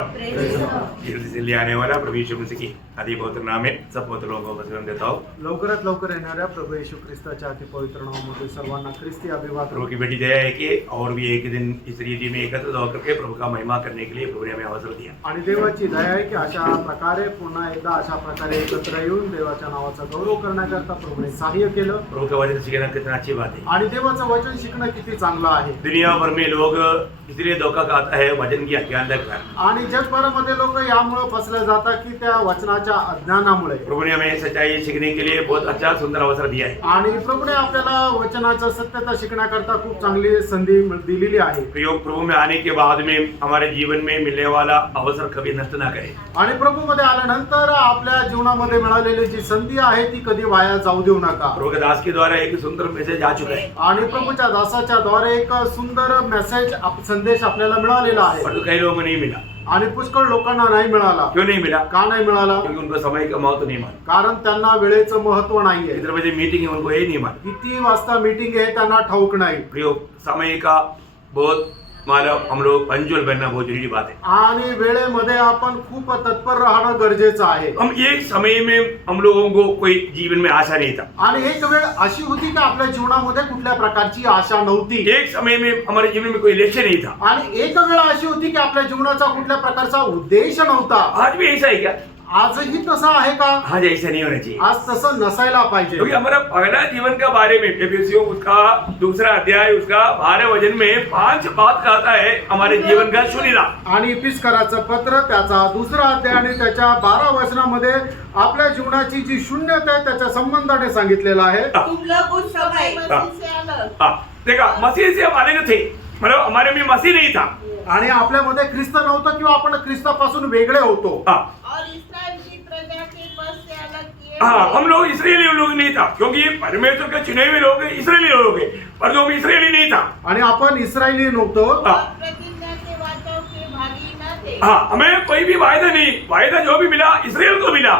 जल्दी आने वाला प्रभु यीशु मसीह की आदि पवित्र नाम में सब पवित्र लोगों को वचन देता हूँ। लवकरात लवकर येणाऱ्या प्रभू येशू ख्रिस्ताच्या अति पवित्र नावामध्ये सर्वांना ख्रिस्ती अभिवादन। प्रभु की बेटी दया है कि और भी एक दिन इस रीति में एकत्रित होकर के प्रभु का महिमा करने के लिए प्रभु ने हमें अवसर दिया। आणि देवाची दया आहे की अशा प्रकारे पुन्हा एकदा अशा प्रकारे एकत्र येऊन देवाच्या नावाचा गौरव करण्याकरता प्रभूने सहाय्य केलं। प्रभु का वचन सीखना कितना अच्छी बात है। आणि देवाचं वचन शिकणं किती चांगलं आहे। दुनिया भर में लोग इसलिए धोखा खाता है वचन की अज्ञानता के कारण। आणि जगभरामध्ये लोक यामुळे फसले जातात की त्या वचनाच्या अज्ञानामुळे। प्रभु ने हमें सच्चाई सीखने के लिए बहुत अच्छा सुंदर अवसर दिया है। आणि प्रभूने आपल्याला वचनाचं सत्यता शिकण्याकरता खूप चांगली संधी दिलेली आहे। प्रभु में आने के बाद में हमारे जीवन में मिलने वाला अवसर कभी नष्ट ना करे। आणि प्रभू मध्ये आल्यानंतर आपल्या जीवनामध्ये मिळालेली जी संधी आहे ती कधी वाया जाऊ देऊ नका। प्रभु के दास के द्वारा एक सुंदर मैसेज आ चुका है आणि प्रभूच्या दासाच्या द्वारे एक सुंदर मेसेज संदेश आपल्याला मिळालेला आहे। पर कई लोगों को नहीं मिला। आणि पुष्कळ लोकांना नाही मिळाला। क्यों नहीं मिला? का नाही मिळाला? क्योंकि उनको समय का महत्व नहीं मालूम। कारण त्यांना वेळेचं महत्व नाहीये। कितने बजे मीटिंग है उनको ये नहीं मालूम। किती वाजता मीटिंग आहे त्यांना ठाऊक नाही। प्रयोग समय का बहुत मालूम हम लोग पंक्चुअल बनना बहुत जरूरी बात है। आणि वेळेमध्ये आपण खूप तत्पर राहणं गरजेचं आहे। हम एक समय में हम लोगों को कोई जीवन में आशा नहीं था। आणि एक वेळ अशी होती की आपल्या जीवनामध्ये कुठल्या प्रकारची आशा नव्हती। एक समय में हमारे जीवन में कोई लक्ष्य नहीं था। आणि एक वेळ अशी होती की आपल्या जीवनाचा कुठल्या प्रकारचा उद्देश नव्हता। आज भी ऐसा है क्या? आजही तसं आहे का? आज ऐसा नहीं होना चाहिए। आज तसं नसायला पाहिजे। क्योंकि हमारा पहला जीवन का बारे में एफेसियों उसका दूसरा अध्याय उसका 12 वचन में 5 बात कहता है हमारे जीवन का सुनिला। आणि इफिसकराचं पत्र त्याचा दुसरा अध्याय आणि त्याच्या 12 वचनामध्ये आपल्या जीवनाची जी शून्यता आहे त्याच्या संबंधाने सांगितलेलं आहे। तुम लोग उस समय मसीह से अलग। देखा मसीह से हम अलग थे, मतलब हमारे में मसीह नहीं था। आणि आपल्यामध्ये ख्रिस्त नव्हतं किंवा आपण ख्रिस्तापासून वेगळे होतो। और इस्राएल की प्रजा के पद से अलग किए। हम लोग इस्राएली लोग नहीं था, क्योंकि परमेश्वर के चुने हुए लोग इस्राएली लोग हैं, पर जो हम इस्राएली नहीं था। आणि आपण इस्रायली नव्हतो। और प्रतिज्ञा के वादों के भागी न थे। हमें कोई भी वायदा नहीं, वायदा जो भी मिला इस्राएल को मिला,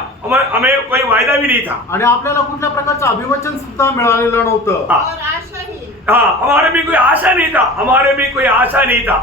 हमें कोई वायदा भी नहीं था। आणि आपल्याला कुठल्या प्रकारचं अभिवचन सुद्धा मिळालेलं नव्हतं। और आशाहीन। हमारे में कोई आशा नहीं था, हमारे में कोई आशा नहीं था।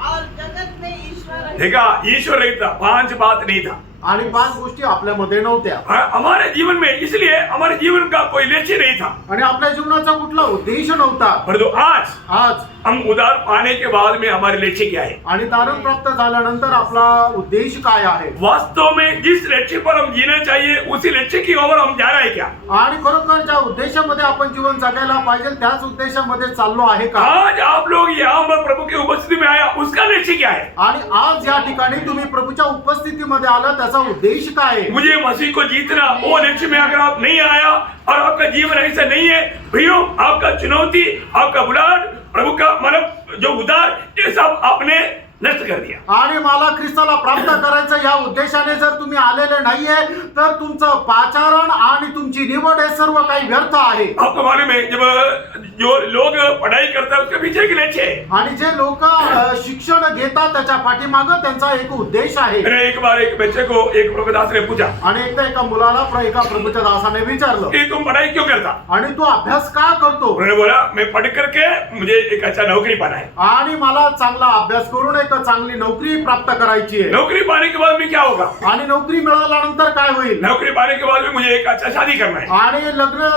और जगत में ईश्वर देखा ईश्वर नहीं था, 5 बात नहीं था। आणि 5 गोष्टी आपल्यामध्ये नव्हत्या। हमारे जीवन में इसलिए हमारे जीवन का कोई लक्ष्य नहीं था। आणि आपल्या जीवनाचा कुठला उद्देश नव्हता। परंतु आज हम उद्धार पाने के बाद में हमारे लक्ष्य क्या है? आणि तारण प्राप्त झाल्यानंतर आपला उद्देश काय आहे? वास्तव में जिस लक्ष्य पर हम जीना चाहिए उसी लक्ष्य की ओर हम जा रहे हैं क्या? आणि खरोखर ज्या उद्देशामध्ये आपण जीवन जगायला पाहिजे त्याच उद्देशामध्ये चाललो आहे का? आज आप लोग यहाँ पर प्रभु की उपस्थिति में आया, उसका लक्ष्य क्या है? आणि आज या ठिकाणी तुम्ही प्रभूच्या उपस्थितीमध्ये आला त्याचा उद्देश काय आहे? मुझे मसीह को जीतना, वो लक्ष्य में अगर आप नहीं आया और आपका जीवन ऐसा नहीं है, प्रियो आपका चुनौती, आपका बुलाहट, प्रभु का मतलब जो उद्धार, ये सब आपने नष्ट कर दिया। आणि मला ख्रिस्ताला प्राप्त करायचं या उद्देशाने जर तुम्ही आलेले नाहीये तर तुमचं पाचारण आणि तुमची निवड हे सर्व काही व्यर्थ आहे। आपको मालूम है जब जो लोग पढ़ाई करता है उसके पीछे एक लक्ष्य है। आणि जे लोक शिक्षण घेतात त्याच्या पाठीमागे त्यांचा एक उद्देश आहे। मैंने एक बार एक बच्चे को एक प्रभुदास ने पूछा, आणि एकदा एका मुलाला एका प्रभूच्या दासाने विचारलं कि तुम पढ़ाई क्यों करता? आणि तू अभ्यास का करतो? उन्होंने बोला मैं पढ़ करके मुझे एक अच्छा नौकरी पाना है। आणि मला चांगला अभ्यास करून एक चांगली नोकरी प्राप्त करायची आहे। नौकरी पाने के बाद में क्या होगा? आणि नोकरी मिळाल्यानंतर काय होईल? नौकरी पाने के बाद में मुझे एक अच्छा शादी करना है। आणि लग्न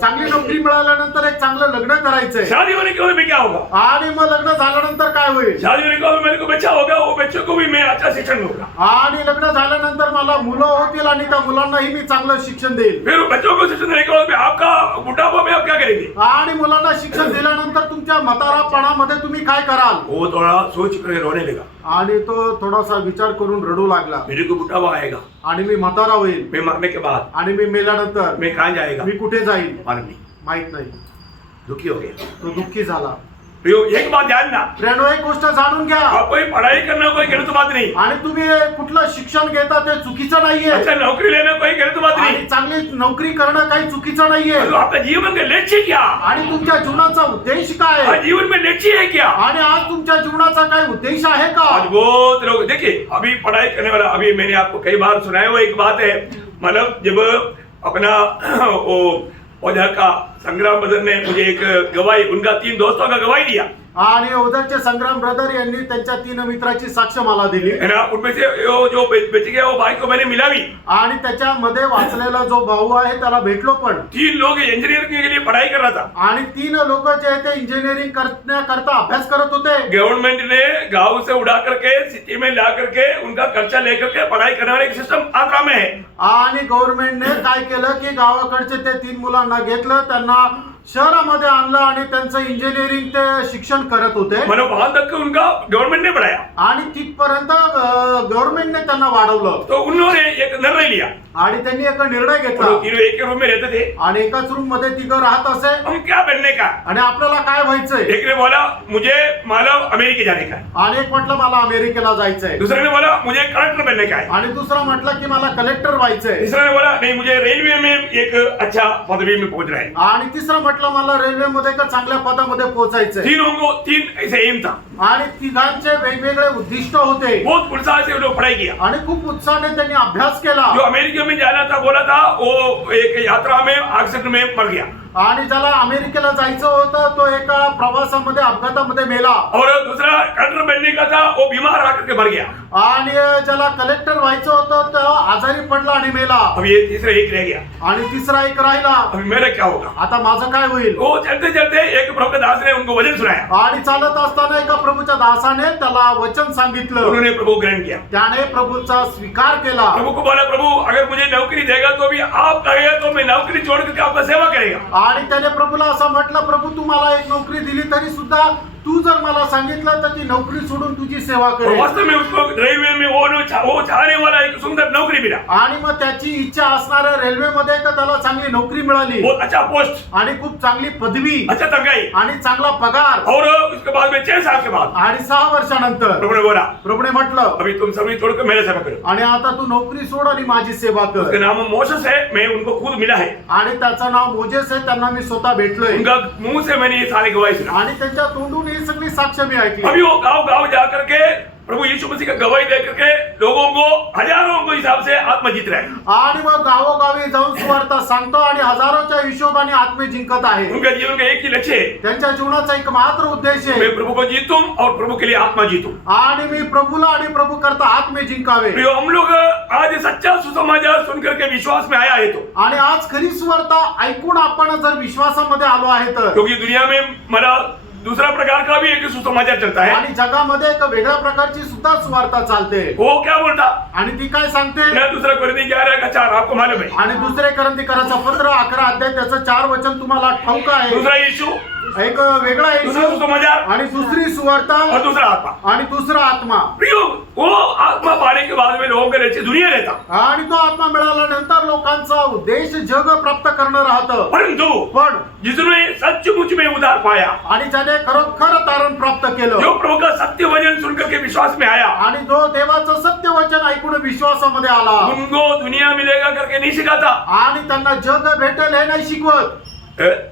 चांगली नोकरी मिळाल्यानंतर एक चांगलं लग्न करायचंय। शादी होने के बाद में क्या होगा? आणि मग लग्न झाल्यानंतर काय होईल? शादी होने के बाद मेरे को बच्चा होगा, वो बच्चों को भी मैं अच्छा शिक्षण दूंगा। आणि लग्न झाल्यानंतर मला मुलं होतील आणि त्या मुलांनाही मी चांगलं शिक्षण देईल। फिर बच्चों को शिक्षण देने के बाद में आपका बुढ़ापा में आप क्या करेंगे? आणि मुलांना शिक्षण दिल्यानंतर तुमच्या म्हातारापणामध्ये तुम्ही काय कराल? वो थोड़ा सोच कर रोने लगा। आणि तो थोडासा विचार करून रडू लागला। मेरे को बुढ़ापा आएगा, आणि मी म्हातारा होईल, मैं मरने के बाद आणि मी मेल्यानंतर मैं कहाँ जाएगा? मी कुठे जाईल मालूम नहीं, माहित नाही। दुखी हो गया। तो दुःखी झाला। प्रियो एक बात जानना, प्रेनो एक गोष्ट जाणून घ्या, आप कोई पढ़ाई करना कोई गलत बात नहीं, आणि तुम्ही कुठलं शिक्षण घेता ते चुकीचं नाहीये। अच्छा नौकरी लेना कोई गलत बात आणि नहीं, चांगली नोकरी करणं काही चुकीचं नाहीये। तो आपका जीवन का लक्ष्य क्या? आणि तुमच्या जीवनाचा उद्देश काय आज आहे? जीवन में लक्ष्य है क्या? आणि आज तुमच्या जीवनाचा काय उद्देश आहे का? आज बहुत लोग देखिए अभी पढ़ाई करने वाला, अभी मैंने आपको कई बार सुनाया हुआ एक बात है, मतलब जब अपना वो औजा का संग्राम बदर ने मुझे एक गवाही, उनका 3 दोस्तों का गवाही दिया। आणि ओझरचे संग्राम ब्रदर यांनी त्यांच्या 3 मित्राची साक्ष मला दिली है ना, उनमें से जो बेच गया वो भाई को मैंने मिला भी। आणि त्याच्यामध्ये वाचलेला जो भाऊ आहे त्याला भेटलो पण 3 लोग इंजीनियरिंग के लिए पढ़ाई कर रहा था। आणि 3 लोक जे आहे ते इंजिनिअरिंग करण्याकरता अभ्यास करत होते गवर्नमेंट ने गांव से उड़ा करके सिटी में ला करके उनका खर्चा लेकर के पढ़ाई करने वाला एक सिस्टम आंध्रा में है। आणि गव्हर्नमेंटने काय केलं की गावाकडचे ते 3 मुलांना घेतलं त्यांना शहरामध्ये आणलं आणि त्यांचं इंजिनिअरिंग ते शिक्षण करत होते मतलब वहां तक उनका गवर्नमेंट ने बढ़ाया। आणि तिथपर्यंत गव्हर्नमेंटने त्यांना वाढवलं तो उन्होंने एक निर्णय लिया, आणि त्यांनी एक निर्णय घेतला वो तीनों एक रूम में रहते थे। आणि एकाच रूम मध्ये 3 राहत असे हम क्या बनने का? आणि आपल्याला काय व्हायचंय एक ने बोला मुझे मानव अमेरिका जाने का है, आणि एक म्हटलं मला अमेरिकेला जायचंय दूसरे ने बोला मुझे कलेक्टर बनने का है, आणि दुसरा म्हटलं की मला कलेक्टर व्हायचंय तीसरे ने बोला नहीं मुझे रेलवे में एक अच्छा पदवी में पहुंचना है। आणि तिसरं म्हटलं मला रेल्वेमध्ये एका चांगल्या पदामध्ये पोहोचायचंय तीनों को 3 ऐसे एम था। आणि तिघांचे वेगवेगळे उद्दिष्ट होते बहुत उत्साह से उन्होंने पढ़ाई किया। आणि खूप उत्साहाने त्यांनी अभ्यास केला जो अमेरिका में जाना था बोला था वो एक यात्रा में एक्सीडेंट में मर गया, आणि ज्याला अमेरिकेला जायचं होतं तो एका प्रवासामध्ये अपघातामध्ये मेला और दूसरा कलेक्टर बनने का था वो बीमार आकर के मर गया। आणि ज्याला कलेक्टर व्हायचं होतं तो आजारी पडला आणि मेला अब ये तीसरा एक रह गया, आणि तिसरा एक राहिला अभी मेरा क्या होगा? आता माझं काय होईल वो चलते चलते एक प्रभु के दास ने उनको वचन सुनाया, आणि चालत असताना एका प्रभूच्या दासाने त्याला वचन सांगितलं उन्होंने प्रभु ग्रहण किया। त्याने प्रभूचा स्वीकार केला प्रभु को बोला प्रभु अगर मुझे नौकरी देगा तो भी आप कहेगा तो मैं नौकरी छोड़ करके आपका सेवा करेगा। आणि त्याने प्रभूला असं म्हटलं प्रभू तू मला एक नोकरी दिली तरी सुद्धा तू जर मला सांगितलं तर ती नोकरी सोडून तुझी सेवा और करेल वास्तव में उसको रेलवे में वो चाहने वाला एक सुंदर नौकरी मिला, आणि मग त्याची इच्छा असणाऱ्या रेल्वेमध्ये का त्याला चांगली नोकरी मिळाली बहुत अच्छा पोस्ट, आणि खूप चांगली पदवी अच्छा तनख्वाही, आणि चांगला पगार और उसके बाद में 6 साल के बाद आणि 6 वर्षानंतर प्रभु ने बोला प्रभूने म्हटलं अभी तुम सभी छोड़कर मेरे सेवा करो। आणि आता तू नोकरी सोड आणि माझी सेवा उसका कर नाम मोसेस है, मैं उनको खुद मिला है, आणि त्याचं नाव मोजेस आहे त्यांना मी स्वतः भेटलोय उनका मुंह से मैंने ये सारी गवाही सुना। आणि त्यांच्या तोंडून ही सगळी साक्ष मी ऐकली अभी वो गांव गांव जा करके प्रभु यीशु मसीह का गवाही दे करके लोगों को हजारों को हिसाब से आत्मा जीत रहे हैं। आणि मग गावोगावी जाऊन सुवार्ता सांगतो आणि हजारोच्या हिशोबाने आत्मे जिंकत आहे उनका जीवन का एक ही लक्ष्य है, त्यांच्या जीवनाचा एक मात्र उद्देश आहे मैं प्रभु को जीतूं और प्रभु के लिए आत्मा जीतूं। आणि मी प्रभूला आणि प्रभू करता आत्मे जिंकावे प्रियो, हम लोग आज सच्चा सुसमाचार सुन करके विश्वास में आया है तो, आणि आज खरी सुवार्ता ऐकून आपण जर विश्वासामध्ये आलो आहे तर क्योंकि दुनिया में मेरा दूसरा प्रकार का भी एक सुसमाचार चलता है। आणि जगामध्ये एक वेगळ्या प्रकारची सुद्धा सुवार्ता चालते वो क्या बोलता? आणि ती काय सांगते मैं दूसरा कोरिन्थी 11:4 आपको मालूम है, आणि दुसरे करंथीकराचं पत्र 11 अध्याय त्याचं 4 वचन तुम्हाला ठाऊक आहे दूसरा यीशु, एक वेगळा दूसरा येशू सुसमाचार आणि दुसरी सुवार्ता और दूसरा आत्मा। आणि दुसरा आत्मा प्रियो, वो आत्मा पाने के बाद में लोगों के अच्छी दुनिया रहता, आणि तो आत्मा मिळाल्यानंतर लोकांचा उद्देश जग प्राप्त करणं राहतं परंतु पण जिसने सचमुच में उद्धार पाया, आणि ज्याने खरोखर तारण प्राप्त केलं जो प्रभु का सत्य वचन सुन करके विश्वास में आया, आणि जो देवाचं सत्य वचन ऐकून विश्वासामध्ये आला उनको दुनिया मिलेगा करके नहीं सिखाता। आणि त्यांना जग भेटेल हे नाही शिकवत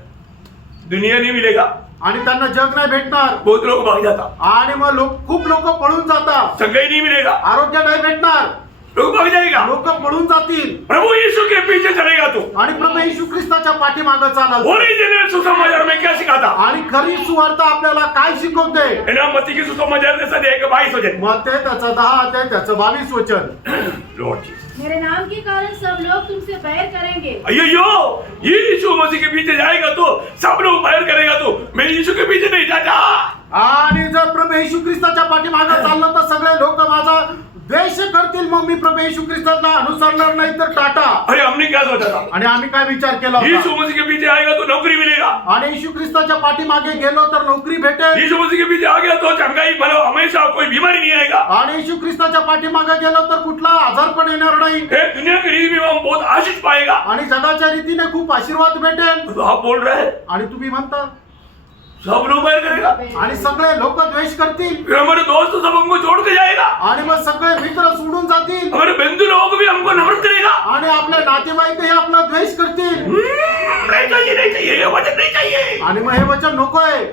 दुनिया नहीं मिलेगा, आणि त्यांना जग नाही भेटणार बहुत लोग भाग जाता। आणि मग खूप लोक पळून जातात संगई नहीं मिलेगा, आरोग्य नाही भेटणार लोग भाग जाएगा। लोक पळून जातील प्रभु यीशु के पीछे चलेगा तो, आणि प्रभू येशू ख्रिस्ताच्या पाठीमागे चालत ओरिजिनल सुसमाचार में क्या सिखाता? आणि खरी सुवार्ता आपल्याला काय शिकवते है ना, मत्ती की सुसमाचार जैसा देख 22 वचन। मग ते त्याचं 10 अध्याय त्याचं 22 वचन लॉर्ड जीसस, मेरे नाम के कारण सब लोग तुमसे बैर करेंगे। अयो यीशु मसीह के पीछे जाएगा तो सब लोग बैर करेगा तो मैं यीशु के पीछे नहीं जाता। आणि जर प्रभू येशू ख्रिस्ताच्या पाठीमागे चाललो तर सगळे लोक माझा द्वेष करतील मग मी प्रभू येशू ख्रिस्ताला अनुसरणार नाही तर टाटा। अरे हमने क्या सोचा था? आणि आम्ही काय विचार केला यीशु होता मसीह के पीछे आएगा तो नौकरी मिलेगा, आणि येशू ख्रिस्ताच्या पाठीमागे गेलो तर नोकरी भेटेल यीशु मसीह के पीछे आ गया तो चंगाई मतलब हमेशा कोई बीमारी नहीं आएगा। आणि येशू ख्रिस्ताच्या पाठीमागे गेलो तर कुठला आजार पण येणार नाही ए, दुनिया की रीति में हम बहुत आशीष पाएगा। आणि जगाच्या रीतीने खूप आशीर्वाद भेटेल तो आप बोल रहे हैं आणि तुम्ही म्हणता सब लोग बैर करेगा, आणि सगळे लोक द्वेष करतील फिर हमारे दोस्त सब हमको छोड़ के जाएगा, आणि मग सगळे मित्र सोडून जातील हमारे बंधु लोग भी हमको नफरत करेगा। आणि आपले नातेवाईकही आपला द्वेष करतील नहीं चाहिए, नहीं चाहिए, ये वचन नहीं चाहिए। आणि मग हे वचन नकोय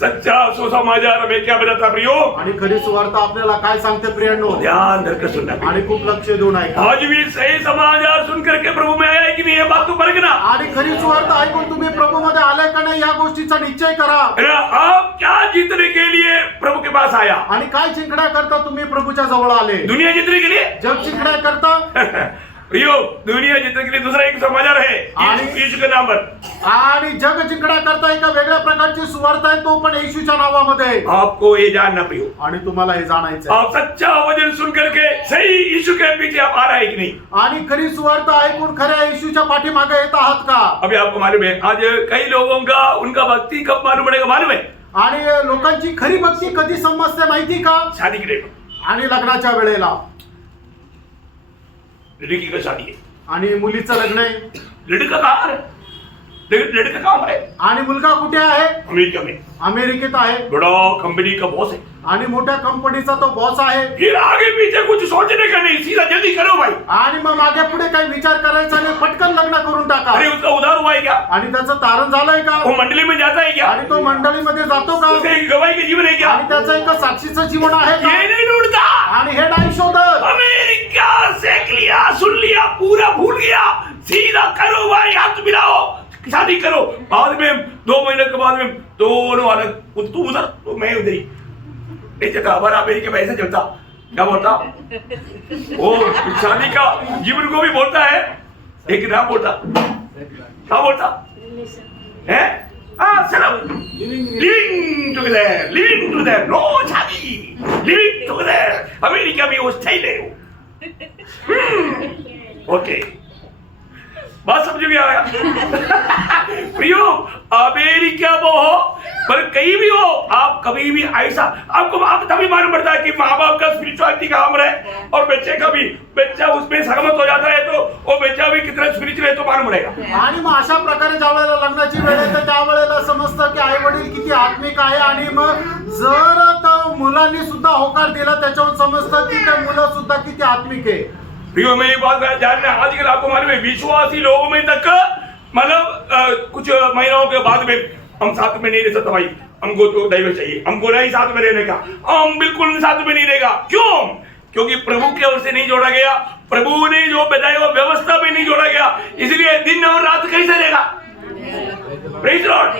सच्चा सुसमाचार हमें क्या बताता प्रियो? आणि खरी सुवार्ता आपल्याला काय सांगते प्रियांनो? ध्यान धरकर सुनना। आणि खूप लक्ष देऊन ऐका। आज भी सही समाचार सुन करके प्रभु में आया है कि नहीं, ये बात तो परखना। आणि खरी सुवार्ता ऐकून तुम्ही प्रभू मध्ये आलाय का नाही या गोष्टीचा निश्चय करा। आप क्या जीतने के लिए प्रभु के पास आया? आणि काय जिंकण्या करता तुम्ही प्रभूच्या जवळ आले? दुनिया जीतने के लिए? जग जिंकण्या करता? प्रियो, दुनिया जीतने के लिए दूसरा एक समाचार है यीशु के नाम पर। आणि जग जिंकण्या करता एका वेगळ्या प्रकारची सुवार्ता आहे, तो पण येशूच्या नावामध्ये। आपको ये जानना प्रियो, आणि तुम्हाला हे जाणायचं आहे। आप सच्चा वचन सुन करके सही यीशु के पीछे आप आ रहे हैं कि नहीं? आणि खरी सुवार्ता ऐकून खऱ्या येशूच्या पाठीमागे येत आहात का? अभी आपको मालूम है आज कई लोगों का उनका भक्ति कब मालूम पड़ेगा मालूम है? आणि लोकांची खरी भक्ती कधी समजते माहिती का? शादी के लिए। आणि लग्नाच्या वेळेला। लड़की का शादी है, आणि मुलीचं लग्न आहे। लड़का कहाँ है? लड़का कहाँ है? आणि मुलगा कुठे आहे? अमेरिका में अमेरिकेत आहे। बड़ा कंपनी का बॉस है। आणि मोठ्या कंपनीचा तो बॉस आहे। फिर आगे पीछे कुछ सोचने का नहीं, सीधा जल्दी करो भाई। आणि मग मागे पुढे काही विचार करायचा नाही, पटकन लग्न करून टाका। अरे उसका उधार हुआ है क्या? आणि त्याचं तारण झालंय का? वो मंडली में जाता है क्या? आणि तो मंडळीमध्ये जातो का? उसका एक गवाही का जीवन है क्या? आणि त्याचं एक साक्षीचं जीवन आहे का? ये नहीं ढूंढता। आणि हे नाही शोधत। अमेरिका सीख लिया, सुन लिया, पूरा भूल गया, सीधा करो भाई, हाथ मिलाओ, शादी करो। बाद में 2 महीने के बाद में दोनों अलग, तू उधर तो मैं उधर ही। ऐसे का हमारा अमेरिका में ऐसे चलता, क्या बोलता वो शादी का जीवन को भी बोलता है, एक नाम बोलता, क्या बोलता है? लिविंग टुगेदर, नो शादी, लिविंग टुगेदर। अमेरिका में वो स्टाइल है वो। ओके, बात समझ में आया? प्रियो, अमेरिका में हो पर कहीं भी हो, आप कभी भी ऐसा आपको तभी मालूम पड़ता है कि माँ बाप का स्पिरिचुअलिटी का अमर है और बच्चे का भी, बच्चा उसमें सहमत हो जाता है तो वो बच्चा भी कितना स्पिरिचुअल है तो मालूम पड़ेगा। आणि मग अशा प्रकारे ज्या वेळेला लग्नाची वेळ येते त्यावेळेला समजतं की आई वडील किती आत्मिक आहे। आणि मग जर त्या मुलांनी सुद्धा होकार दिला त्याच्यावर समजतं की त्या मुलं सुद्धा किती आत्मिक आहे। प्रियो, मैं ये बात जानना, आजकल आपको मालूम है विश्वासी लोगों में तक मतलब कुछ महीनों के बाद में हम साथ में नहीं रह सकते भाई, हमको तो दैव चाहिए, हमको नहीं साथ में रहने का, हम बिल्कुल साथ में नहीं रहेगा। क्यों? क्योंकि प्रभु की ओर से नहीं जोड़ा गया, प्रभु ने जो बताया वो व्यवस्था में नहीं जोड़ा गया, इसलिए दिन और रात कैसे रहेगा? प्रेज लॉर्ड,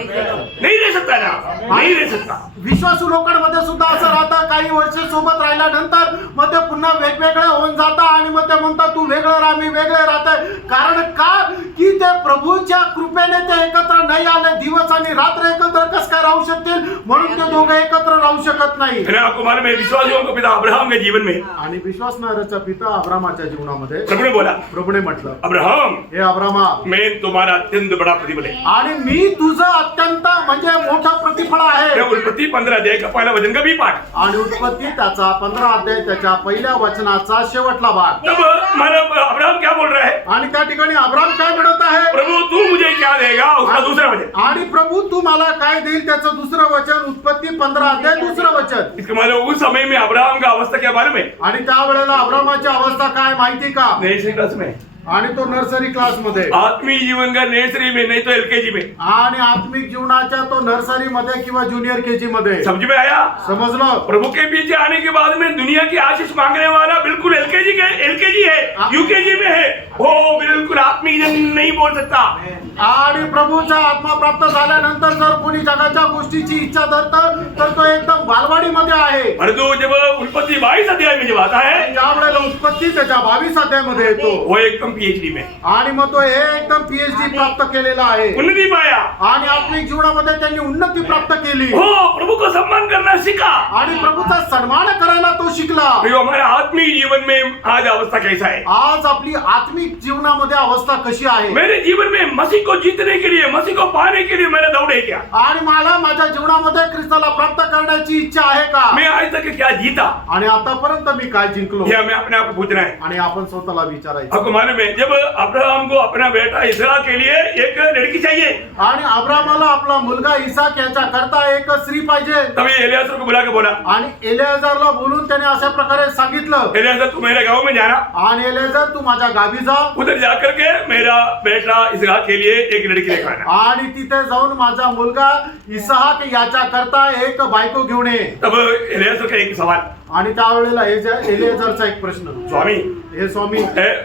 नहीं रह सकता ना, नहीं रह सकता। विश्वासू लोकांमध्ये सुद्धा असं राहतं, काही वर्ष सोबत राहिल्यानंतर मग ते पुन्हा वेगवेगळे होऊन जातात आणि मग ते म्हणतात तू वेगळं राहा, मी वेगळे राहतोय। कारण का? की ते प्रभूच्या कृपेने ते एकत्र नाही आले, दिवस आणि रात्र एकत्र कसं काय राहू शकतील? म्हणून ते दोघे एकत्र राहू शकत नाही। आपको मालूम है विश्वासियों का पिता अब्राहम के जीवन में, आणि विश्वासणाऱ्याचा पिता अब्रामाच्या जीवनामध्ये प्रभु ने बोला, प्रभूने म्हटलं, अब्राहम, हे अब्रामा, मैं तुम्हारा अत्यंत बड़ा प्रतिफल है, आणि मी तुझं अत्यंत म्हणजे मोठा प्रतिफळ आहे। उत्पत्ति 15 अध्याय का पहला वचन का भी पाठ। आणि उत्पत्ती त्याचा 15 अध्याय त्याच्या पहिल्या वचनाचा शेवटला भाग। तब मतलब अब्राहम क्या बोल रहा है? आणि त्या ठिकाणी अब्राम काय म्हणत आहे? प्रभु तू मुझे क्या देगा, उसका दूसरा वचन। आणि प्रभु तू मला काय देईल त्याचं दुसरं वचन, उत्पत्ती 15 अध्याय दुसरं वचन। इसका मतलब उस समय में अब्राहम का अवस्था क्या मालूम है? आणि त्यावेळेला अब्रामाची अवस्था काय माहिती का? नर्सरी क्लास में, आणि तो नर्सरी क्लास मध्ये, आत्मीय जीवन का नर्सरी में, नहीं तो एलकेजी में। आणि आत्मिक जीवनाच्या तो नर्सरी मध्ये किंवा ज्युनियर केजी मध्ये। समझ में आया? समजलं? प्रभु के पीछे आने के बाद में दुनिया की आशीष मांगने वाला बिल्कुल एलकेजी है, यूकेजी में है, वो बिल्कुल आत्मीय जन नहीं बोल सकता। आणि प्रभूचा आत्मा प्राप्त झाल्यानंतर जर कोणी जगाच्या गोष्टीची इच्छा धरतं तर तो एकदम बालवाडीमध्ये आहे। परंतु जब उत्पत्ति 22 अध्याय में जब आता है, त्यावेळेला उत्पत्ती त्याच्या 22 अध्यायामध्ये येतो, वो एकदम पीएचडी में, आणि मग तो हे एकदम पीएचडी प्राप्त केलेला आहे। उन्नति पाया, आणि आत्मिक जीवनामध्ये त्यांनी उन्नती प्राप्त केली, हो प्रभु को सम्मान करना सीखा, आणि प्रभूचा सन्मान करायला तो शिकला। हमारे आत्मीय जीवन में आज अवस्था कैसा है? आज आपली आत्मिक जीवनामध्ये अवस्था कशी आहे? मेरे जीवन में मसीह को जीतने के लिए, मसीह को पाने के लिए मेरा दौड़ है क्या? आणि मला माझ्या जीवनामध्ये ख्रिस्ताला प्राप्त करण्याची इच्छा आहे का? मैं आज तक क्या जीता? आणि आतापर्यंत मी काय जिंकलो? ये हमें अपने आप को पूछना है। आणि आपण स्वतःला विचारायचं। आपको मालूम है जब अब्राहम को अपना बेटा इसहाक के लिए एक लड़की चाहिए, आणि अब्रामाला आपला मुलगा इसाक याच्या करता एक स्त्री पाहिजे, तभी एलियासर को बुला के बोला, आणि एलियाजरला बोलून त्याने अशा प्रकारे सांगितलं, एलियाजर तू मेरे गांव में जाना, आणि एलियाजर तू माझ्या गावी जा उधर जाकर के मेरा बेटा इसहाक के लिए एक लड़की लेकर आना। आणि तिथे जाऊन माझा मुलगा इसहाक याच्या करता एक बायको घेऊन ये. तब एलियाजर का एक सवाल, आणि त्यावेळेला एलियाजरचा एक प्रश्न, स्वामी हे स्वामी,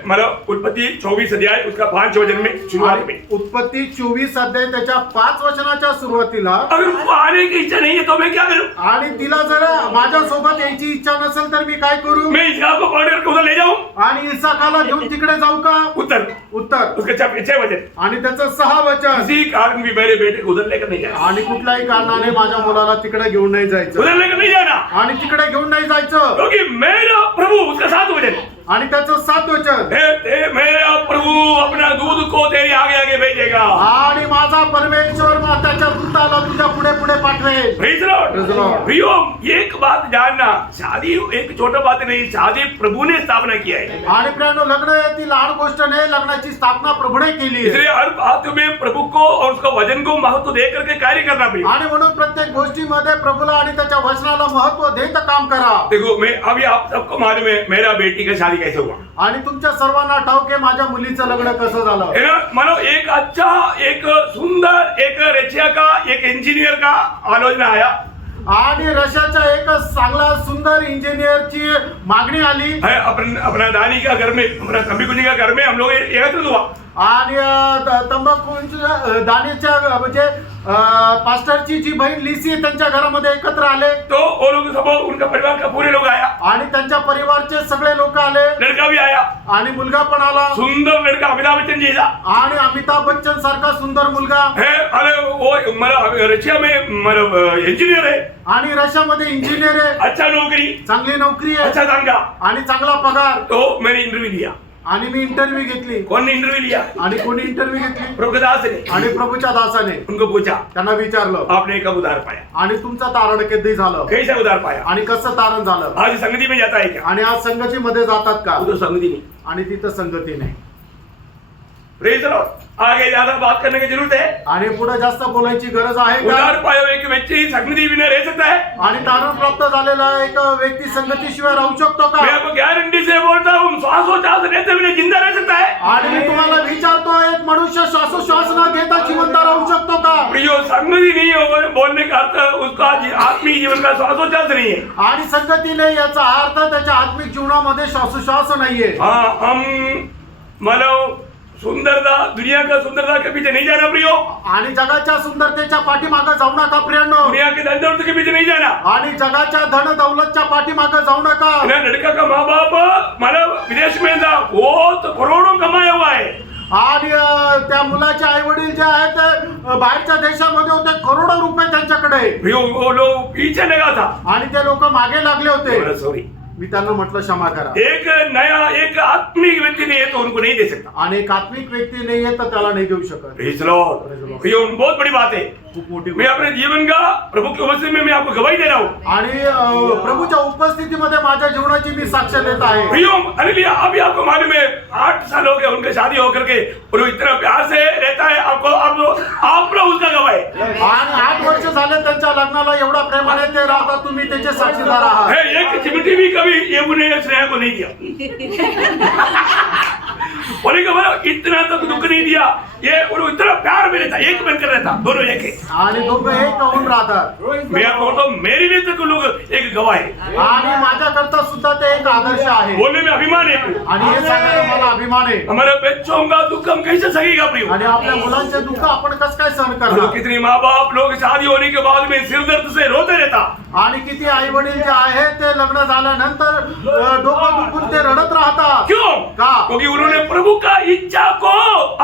मतलब उत्पत्ति 24 अध्याय उसका 5 वचन में शुरुआत में, उत्पत्ती 24 अध्याय त्याच्या 5 वचनाच्या सुरुवातीला, अगर उसको आने की इच्छा नहीं है तो मैं क्या करूं? आणि तिला जर माझ्या सोबत यायची इच्छा नसेल तर मी काय करू? मैं इसहाक को पकड़ करके उधर ले जाऊं? आणि इसहाकाला घेऊन तिकडे जाऊ का? उत्तर उत्तर, उसके 6 वचन, आणि त्याचं 6 वचन, किसी कारण भी मेरे बेटे को उधर लेकर नहीं जाना, आणि कुठल्याही कारणाने माझ्या मुलाला तिकडे घेऊन नाही जायचं, उधर लेकर नहीं जाना, आणि तिकडे घेऊन नाही जायचं, क्योंकि मेरा प्रभु, उसका 7 वचन, आणि त्याचं 7 वचन, मेरा प्रभु अपना दूध को तेरे आगे आगे भेजेगा। आणि माझा परमेश्वर त्याच्या दूताला तुझ्या पुढे पुढे पाठवेल. Praise the Lord. Praise the Lord. प्रियो, एक बात जानना, शादी एक छोटा बात नहीं, शादी प्रभु ने स्थापना किया है, आणि प्रियानो, लग्न ती लहान गोष्ट नाही, लग्नाची स्थापना प्रभूने केली आहे. इसलिए हर बात में प्रभु को और उसका वचन को महत्व दे करके कार्य करना पड़ेगा। आणि म्हणून प्रत्येक गोष्टीमध्ये प्रभूला आणि त्याच्या वचनाला महत्व देत काम करा. देखो, मैं अभी आप सबको मालूम है मेरा बेटी का शादी कैसे हुआ आणि तुमच्या सर्वांना ठाऊक आहे माझ्या मुलीचं लग्न कसं झालं. है ना। मानो एक अच्छा, एक सुंदर, एक रशिया का, एक इंजीनियर का आलोचना आया आणि रशियाच्या एक चांगला सुंदर इंजिनियरची मागणी आली, है। अपना दानी का घर में, अपना तंबी कुंजी का घर में हम लोग एकत्रित हुआ, आणि तंबाखूच्या दाणीच्या म्हणजे पास्टरची जी बहीण लिसी आहे त्यांच्या घरामध्ये एकत्र आले, तो वो लोग सब, उनका परिवार का पूरे लोग आया, आणि त्यांच्या परिवारचे सगळे लोक आले, लड़का भी आया, आणि मुलगा पण आला, सुंदर लड़का अमिताभ बच्चन जैसा आणि अमिताभ बच्चन सारखा सुंदर मुलगा है। अरे वो मतलब रशिया में मतलब इंजीनियर है, आणि रशियामध्ये इंजिनियर आहे, अच्छा नौकरी, चांगली नोकरी आहे, अच्छा धंधा। आणि चांगला पगार. तो मैंने इंटरव्यू लिया। आणि मी इंटरव्ह्यू घेतली, कौन ने इंटरव्यू लिया? आणि कोणी इंटरव्ह्यू घेतली? प्रभु के दास ने। आणि प्रभूच्या दासाने उनको पूछा, त्यांना विचारलं, आपने कब उधार पाया, आणि तुमचं तारण कधी झालं, कैसा उधार पाया, आणि कसं तारण झालं, आज संगति में जाता है क्या? आणि आज संगतीमध्ये जातात का? उधर संगति नहीं। आणि तिथं संगती नाही. Praise the Lord. आगे ज्यादा बात करने की जरूरत है? आणि पुढे जास्त बोलायची गरज आहे उधार का? पाया हुआ एक व्यक्ति संगति बिना रह सकता है? आणि तारण प्राप्त झालेला एक व्यक्ति संगतीशिवाय राहू शकतो मैं का? आपको गारंटी से बोलता हूँ, श्वासोच्छ्वास रहते बिना जिंदा रह सकता है? आणि मी तुम्हाला विचारतो, एक मनुष्य श्वासोश्वास न घेता जिवंत राहू शकतो का? प्रियो, संगति नहीं हो बोलने का अर्थ उसका आत्मिक जीवन का श्वासोच्छ्वास नहीं है। आणि संगतीने याचा अर्थ त्याच्या आत्मिक जीवनामध्ये श्वासोश्वास नाहीये. हाँ, हम मतलब सुंदरता, दुनिया का सुंदरता के पीछे नहीं जाना प्रियो, आणि जगाच्या सुंदरतेच्या पाठीमागे जाऊ नका प्रियांनो, दुनिया के धन दौलत के पीछे नहीं जाना। आणि जगाच्या धन दौलतच्या पाठीमागे जाऊ नका. ना लड़का का माँ बाप मतलब विदेश में था, वो तो करोड़ों कमाया हुआ है, आणि त्या मुलाचे आई वडील जे आहेत ते बाहेरच्या देशामध्ये होते, करोडो रुपये त्यांच्याकडे, प्रियो वो लोग पीछे लगा था। आणि ते लोक मागे लागले होते. सॉरी, मी त्यांना म्हटलं क्षमा करा. एक नया, एक आत्मिक व्यक्ति नहीं है तो उनको नहीं दे सकता। आणि एक आत्मिक व्यक्ती नाहीये तर त्याला नाही देऊ शकत. Praise the Lord. प्रियो, बहुत बड़ी बात है। खूप मोठी मैं अपने जीवन का प्रभु की उपस्थिति में मैं आपको गवाही दे रहा हूँ। आणि प्रभुच्या उपस्थितीमध्ये माझ्या जीवनाची मी साक्ष देत आहे. प्रियो, हालेलुया। अभी आपको मालूम है 8 साल हो गए उनके शादी होकर के, और वो इतना प्यार से रहता है, आपको आप उसका गवाह है। आणि 8 वर्ष झाले त्यांच्या लग्नाला, एवढा प्रेमाने ते राहतात, तुम्ही त्याचे साक्षीदार आहात. है, एक चिमटी भी कभी ये उन्हें स्नेह को नहीं दिया। बोले कि बोलो इतना तक दुख नहीं दिया, ये वो इतना प्यार में रहता, एक बनकर रहता, दोनों एक है। आणि दोघं एक होऊन राहतात. मैं आपको बोलता हूँ, मेरे लिए तक लोग एक गवाह है। आणि माझ्याकरता सुद्धा ते एक आदर्श आहे. बोलने में अभिमान है। आणि हे सांगायला मला अभिमान आहे. हमारे बच्चों का दुख हम कैसे सहेगा प्रियो? आणि आपल्या मुलांचे दुःख आपण कसं काय सहन लोग, करणार? कितने माँ बाप लोग शादी होने के बाद में सिर दर्द से रोते रहता, आणि किती आई वडील जे आहेत ते लग्न झाल्यानंतर डोकं दुखून ते रडत राहतात. क्यों? का? क्योंकि उन्होंने प्रभु का इच्छा को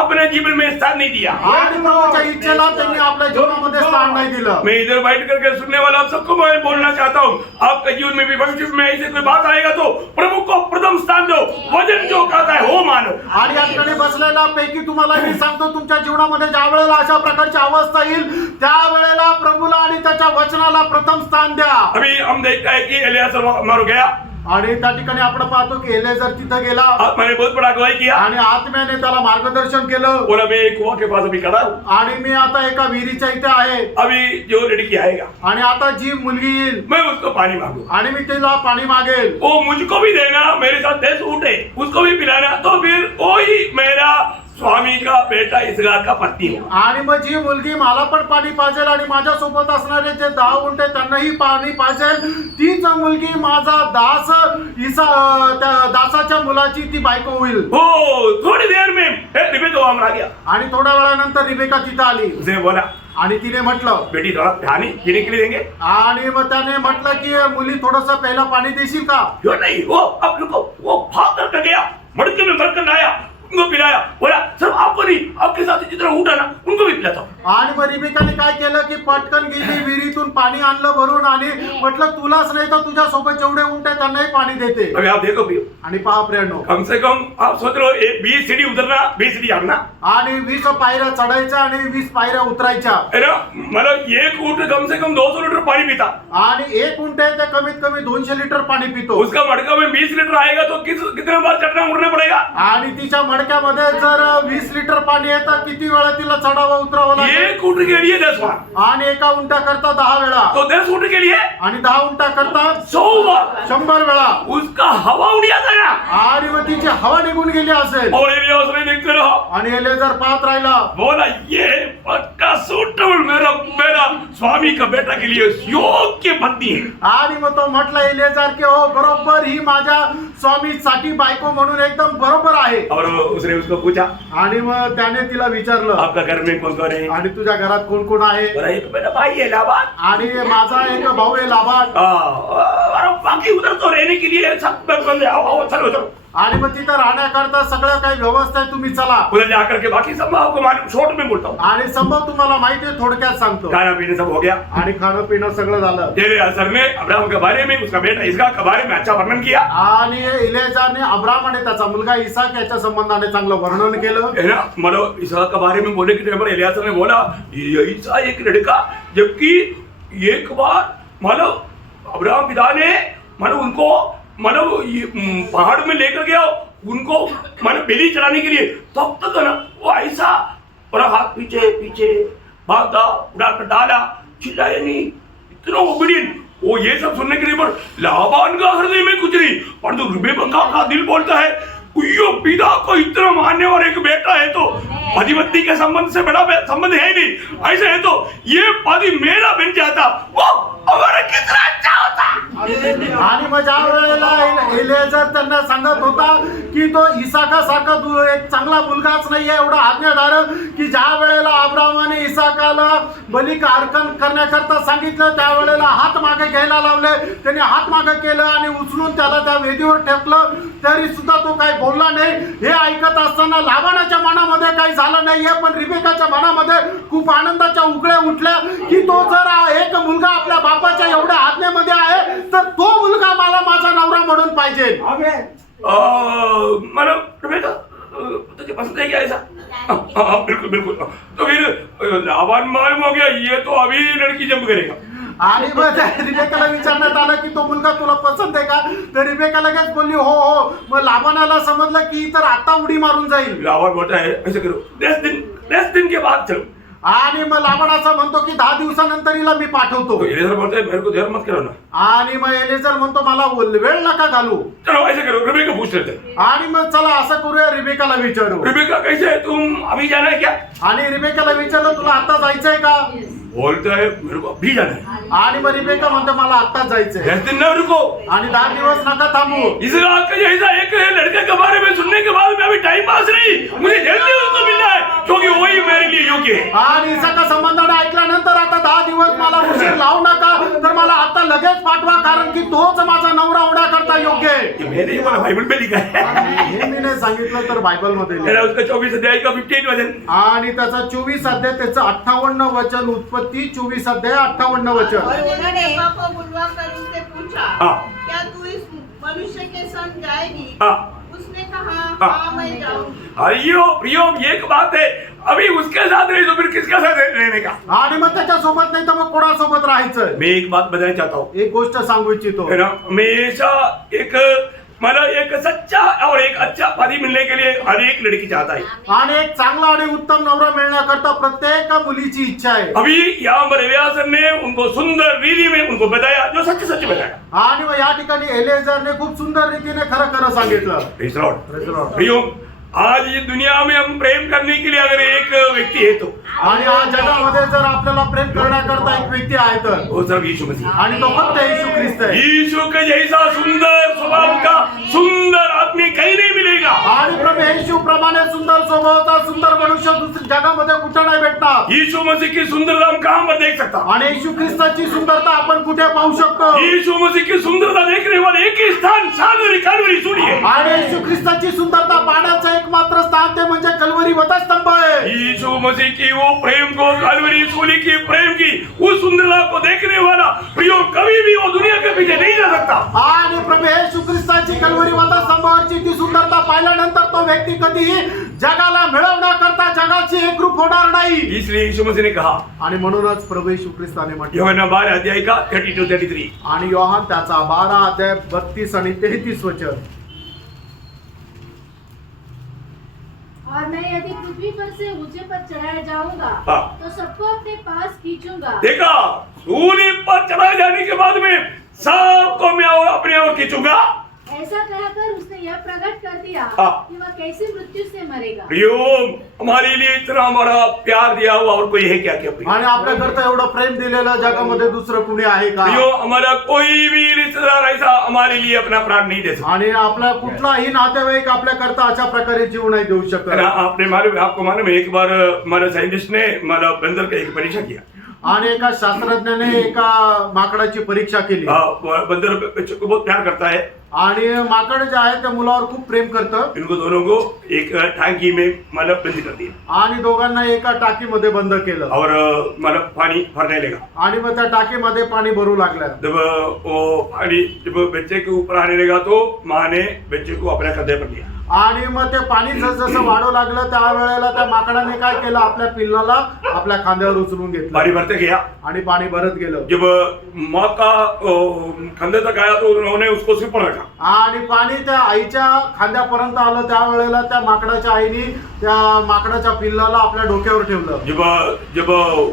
अपने जीवन में स्थान नहीं दिया। आणि प्रभूच्या इच्छेला त्यांनी आपल्या जीवनामध्ये स्थान नाही दिलं. मैं इधर बैठ करके सुनने वाला आप सबको मैं बोलना चाहता हूँ, आपके जीवन में भी भविष्य में ऐसे कोई बात आएगा तो प्रभु को प्रथम स्थान दो, वचन जो कहता है वो मानो। आणि या ठिकाणी बसलेल्या पैकी तुम्हाला मी सांगतो, तुमच्या जीवनामध्ये ज्या वेळेला अशा प्रकारची अवस्था येईल त्यावेळेला प्रभूला आणि त्याच्या वचनाला प्रथम स्थान द्या. अभी हम देखते हैं कि एलियाह मर गया, आणि त्या ठिकाणी आपण पाहतो की एलेजर तिथं गेला अब मैंने बहुत बड़ा अगुवाई किया आणि आत्म्याने त्याला मार्गदर्शन केलं और अभी एक कुआं के पास अभी खड़ा हूं। आणि मी आता एका विहिरीच्या इथे आहे अभी जो लड़की आएगा आणि आता जी मुलगी येईल मैं उसको पानी मांगू, आणि मी तिला पाणी मागेल वो मुझको भी देना, मेरे साथ 10 ऊँट है उसको भी पिलाना, तो फिर वही मेरा स्वामी का बेटा इसरार का पत्नी हो। आणि मग जी मुलगी मला पण पाणी पाजेल आणि माझ्या सोबत असणारे जे 10 उंट आहेत त्यांनाही पाणी पाजेल, तीच मुलगी माझा दास त्या दासाच्या मुलाची ती बायको होईल. हो थोड़ी देर में रिबेका वहां आ गया। आणि थोड्या वेळानंतर रिबेका तिथं आली उसने बोला आणि तिने म्हटलं बेटी थोड़ा पानी पीने के लिए देंगे? आणि मग त्याने म्हटलं की मुली थोडस पहिला पाणी देशील का? क्यों नहीं, वो अब रुको, वो भाग कर गया, मड़के में भरकर लाया, उनको पिलाया, बोला सिर्फ आपको नहीं आपके साथ जितना ऊँट है ना उनको भी पिलाता हूं। आणि मग रिबेकाने काय केलं की पटकन गेली विहिरीतून पाणी आणलं भरून आणि म्हटलं तुलाच नाही तर तुझ्या सोबत जेवढे उंट आहेत त्यांनाही पाणी देते. अभी आप देखो भी आणि पहा प्रियांनो, कम से कम आप सोच लो 20 सीढ़ी उतरना 20 सीढ़ी चढ़ना आणि 20 पायऱ्या चढायच्या आणि 20 पायऱ्या उतरायच्या है ना, मतलब एक ऊँट कम से कम 200 लीटर पानी पीता, आणि एक उंट आहे ते कमीत कमी 200 लिटर पाणी पितो. उसका मटका में 20 लीटर आएगा तो कितने बार चढ़ना उड़ना पड़ेगा? आणि तिच्या मडक्यामध्ये जर 20 लिटर पाणी आहे तर किती वेळा तिला चढावं उतरावं लागेल? एक ऊँट के लिए 10 बार, आणि एका उंटा करता 10 वेळा तो 10 ऊँट के लिए आणि 10 उंटा करता 100 बार 100 वेळा. उसका हवा उड़ जाता है। आणि मग तिची हवा निघून गेली असेल. और एलियास ने देखते रहा, आणि एलेजर पाहत राहिला. बोला ये पक्का सूटेबल मेरा मेरा स्वामी का बेटा के लिए योग्य पत्नी है। आणि मग तो म्हटला एलेजर की हो बरोबर ही माझ्या स्वामीसाठी बायको म्हणून एकदम बरोबर आहे. और उसने उसको पूछा आणि मग त्याने तिला विचारलं आपका घर में कौन कौन है? आणि तुझ्या घरात कोण कोण आहे? बोला एक मेरा भाई है लाबान, आणि माझा एक भाऊ आहे लाबान. और बाकी उधर तो रहने के लिए सब बंदे आओ आओ चलो चलो। आणि मग तिथं राहण्याकरता सगळं काही व्यवस्था आहे, तुम्ही चला. उधर जाकर के बाकी सब मैं आपको मालूम शॉर्ट में बोलता हूँ। आणि संभव तुम्हाला माहिती आहे थोडक्यात सांगतो. खाना पीने सब हो गया। आणि खाणं पिणं सगळं झालं. तेरे असर ने अब्राहम के बारे में उसका बेटा इसहाक के बारे में अच्छा वर्णन किया आणि इलेजारने अब्राम आणि त्याचा मुलगा इसाक याच्या संबंधाने चांगलं वर्णन केलं. है ना, मतलब इसहाक के बारे में बोलने के टाइम पर एलियास ने बोला ये ईसा एक लड़का, जबकि एक बार मतलब अब्राहम पिता ने मतलब उनको मतलब पहाड़ में लेकर गया उनको मतलब बेली चलाने के लिए, तब तक ना वो ऐसा और हाथ पीछे पीछे भागा उड़ाकर डाला, चिल्लाया नहीं, इतना ओबीडियंट। वो ये सब सुनने के लिए पर लाबान का हृदय में कुछ नहीं, पर तो रिबेका का दिल बोलता है यो पिता को इतना मानने और एक बेटा है तो पति पत्नी के संबंध से बड़ा संबंध है ही नहीं। ऐसे है तो ये पति मेरा बन जाता वो हमारा कितना अच्छा होता। आणि मग ज्या वेळेला एलेजर त्यांना सांगत होता की तो इसाकासारखा एक चांगला मुलगाच नाहीये एवढा आज्ञाधार, की ज्या वेळेला अब्रामाने इसाकाला बली अर्पण करण्याकरता सांगितलं त्यावेळेला हात मागे घ्यायला लावले. त्याने हात मागे केलं आणि उचलून त्याला त्या वेदीवर ठेवलं, तरी सुद्धा तो काही बोलला नाही. हे ऐकत असताना लाबानाच्या मनामध्ये काही झालं नाहीये, पण रिबेकाच्या मनामध्ये खूप आनंदाच्या उकळ्या उठल्या की तो जर एक मुलगा आपल्या बापाच्या एवढ्या आज्ञेमध्ये आहे तर तो मुलगा मला माझा नवरा म्हणून पाहिजे. मतलब रिबेका तुझे पसंद है क्या ऐसा? हाँ बिल्कुल बिल्कुल। तो फिर लाबान मालूम हो गया ये तो अभी लड़की जंप करेगा। आणि मग रिबेकाला विचारण्यात आलं की तो मुलगा तुला पसंत आहे का? तर रिबेका लगेच बोलली हो हो. मग लाबानाला समजलं की तर आता उडी मारून जाईल. लाबान बोलता है ऐसे करो 10 दिन के बाद चलो। आणि मग लाबान असं म्हणतो की 10 दिवसानंतर हिला मी पाठवतो. तो एलियास बोलता है मेरे को देर मत करो ना। आणि मग एलेजर म्हणतो मला वेळ नका घालू. चलो ऐसे करो रिबेका पूछ लेते हैं। आणि मग चला असं करूया रिबेकाला विचारू. रिबेका कैसे है, तुम अभी जाना है क्या? आणि रिबेकाला विचारलं तुला आता जायचंय का? बोलता है मेरे को अभी जाना है। आणि मग रिबेका म्हणतो मला आत्ताच जायचंय. 10 दिन ना रुको। आणि 10 दिवस नका थांबू. इस रात का जैसा एक लड़के के बारे में सुनने के बाद मैं अभी टाइम पास नहीं, मुझे जल्दी उसको मिलना है क्योंकि वही मेरे लिए योग्य है। आणि इसका संबंधाने ऐकल्यानंतर आता 10 दिवस मला उशीर लावू नका, तर मला आता लगेच पाठवा, कारण की तोच माझा नवरा होण्याकरता योग्य आहे. ये मैंने ये बाइबल में लिखा है। हे मी नाही सांगितलं तर बायबल मध्ये लिहिलंय. मेरा उसका 24 अध्याय का 58 वचन। आणि त्याचा 24 अध्याय त्याचं 58 वचन, उत्पत्ती 24 अध्याय 58 वचन. और उन्होंने यहोवा को बुलवा कर उससे पूछा हाँ। क्या तू इस मनुष्य के संग जाएगी? हाँ। उसने कहा हाँ। हाँ मैं जाऊंगी। अयो प्रियो एक बात है, अभी उसके साथ रही तो फिर किसके साथ रहने का? आणि मग त्याच्यासोबत नाही तर मग कोणासोबत राहायचं? मैं एक बात बताना चाहता हूँ, एक गोष्ट सांगू इच्छितो. है ना, हमेशा एक मतलब एक सच्चा और एक अच्छा पति मिलने के लिए हर एक लड़की चाहता है. आणि एक चांगला आणि उत्तम नवरा मिळण्याकरता प्रत्येक मुलीची इच्छा आहे. अभी यहाँ पर एलियासर ने उनको सुंदर रीति में उनको बताया, जो सच सच बताया. आणि मग या ठिकाणी एलिएझरने खूप सुंदर रीतीने खरं खरं सांगितलं. Praise the Lord. Praise the Lord. प्रियो, आज ये दुनिया में हम प्रेम करने के लिए अगर एक व्यक्ती है तो आणि आज जगामध्ये जर आपल्याला प्रेम करण्याकरता एक व्यक्ती आहे तर वो सब यीशु मसीह. आणि तो फक्त येशू ख्रिस्त आहे. यीशु के जैसा सुंदर स्वभाव का सुंदर आदमी कहीं नहीं मिलेगा. आणि प्रभू येशू प्रमाणे सुंदर स्वभावाचा सुंदर मनुष्य दुसऱ्या जगामध्ये कुठे नाही भेटणार. यीशु मसीह की सुंदरता हम कहाँ पर देख सकता? आणि येशू ख्रिस्ताची सुंदरता आपण कुठे पाहू शकतो? यीशु मसीह की सुंदरता देखने वाले एक ही स्थान कालवरी सूली है. आणि येशू ख्रिस्ताची सुंदरता पाहण्याचं एकमात्र स्थान ते म्हणजे कल्वरी वधस्तंभ आहे. यीशु मसीह की वो प्रेम को कालवरी सूली की प्रेम की उस सुंदरता को देखने वाला प्रियो कभी भी वो दुनिया के पीछे नहीं जा सकता. आणि प्रभू येशू ख्रिस्ताची कल्वरी वधस्तंभावरची ती सुंदरता पाहिल्यानंतर तो व्यक्ती कधीही जगाला मिळवण्याकरता जगाची एकरूप होणार नाही. इसलिए यीशु मसीह ने कहा, आणि म्हणूनच प्रभू येशू ख्रिस्ताने म्हटलं यूहन्ना 12 अध्याय का 32-33, आणि योहान त्याचा 12 अध्याय 32 आणि 33 वचन. और मैं यदि पृथ्वी पर से ऊंचे पर चढ़ाया जाऊंगा हाँ। तो सबको अपने पास खींचूंगा. देखा, सूली पर चढ़ाए जाने के बाद में सबको मैं अपने ओर खींचूंगा. ऐसा कहकर उसने यह प्रकट कर दिया हाँ। कि वह कैसे मृत्यु से मरेगा. प्रियो, हमारे लिए इतना बड़ा प्यार दिया हुआ और कोई है क्या? क्या प्रियो? आणि आपल्याकरता एवढं प्रेम दिलेलं जगामध्ये दुसरं कुणी आहे का? प्रियो, हमारा कोई भी रिश्तेदार ऐसा हमारे लिए अपना प्राण नहीं दे सकता. आणि आपला कुठलाही नातेवाईक आपल्याकरता अशा प्रकारे जीव नाही देऊ है ना, शकत. आपने मालूम है, आपको मालूम है, एक बार हमारे साइंटिस्ट ने हमारा बंदर का एक परीक्षा किया. आणि एका शास्त्रज्ञाने एका माकडाची परीक्षा केली. बंदर बच्चों को बहुत प्यार करता है. आणि माकड जे आहे त्या मुलावर खूप प्रेम करतं. इनको दोनों को एक टांकी में मतलब बंद कर दिया आणि दोघांना एका टाकीमध्ये बंद केलं. और मतलब पानी भरने लगा. आणि मग त्या टाकीमध्ये पाणी भरू लागलं. जब वो पानी जब बच्चे के ऊपर आने लगा तो माँ ने बच्चे को अपने कंधे पर लिया. आणि मग ते पाणी जसं वाढू लागलं त्यावेळेला त्या माकडाने काय केलं, आपल्या पिल्लाला आपल्या खांद्यावर उचलून घेतलं पानी भरते गया. आणि पाणी भरत गेलं. जब माँ का कंधे तक आया तो उन्होंने उसको सिर पर रखा. आणि पाणी त्या आईच्या खांद्यापर्यंत आलं त्यावेळेला त्या माकडाच्या आईने त्या माकडाच्या पिल्लाला आपल्या डोक्यावर ठेवलं. जब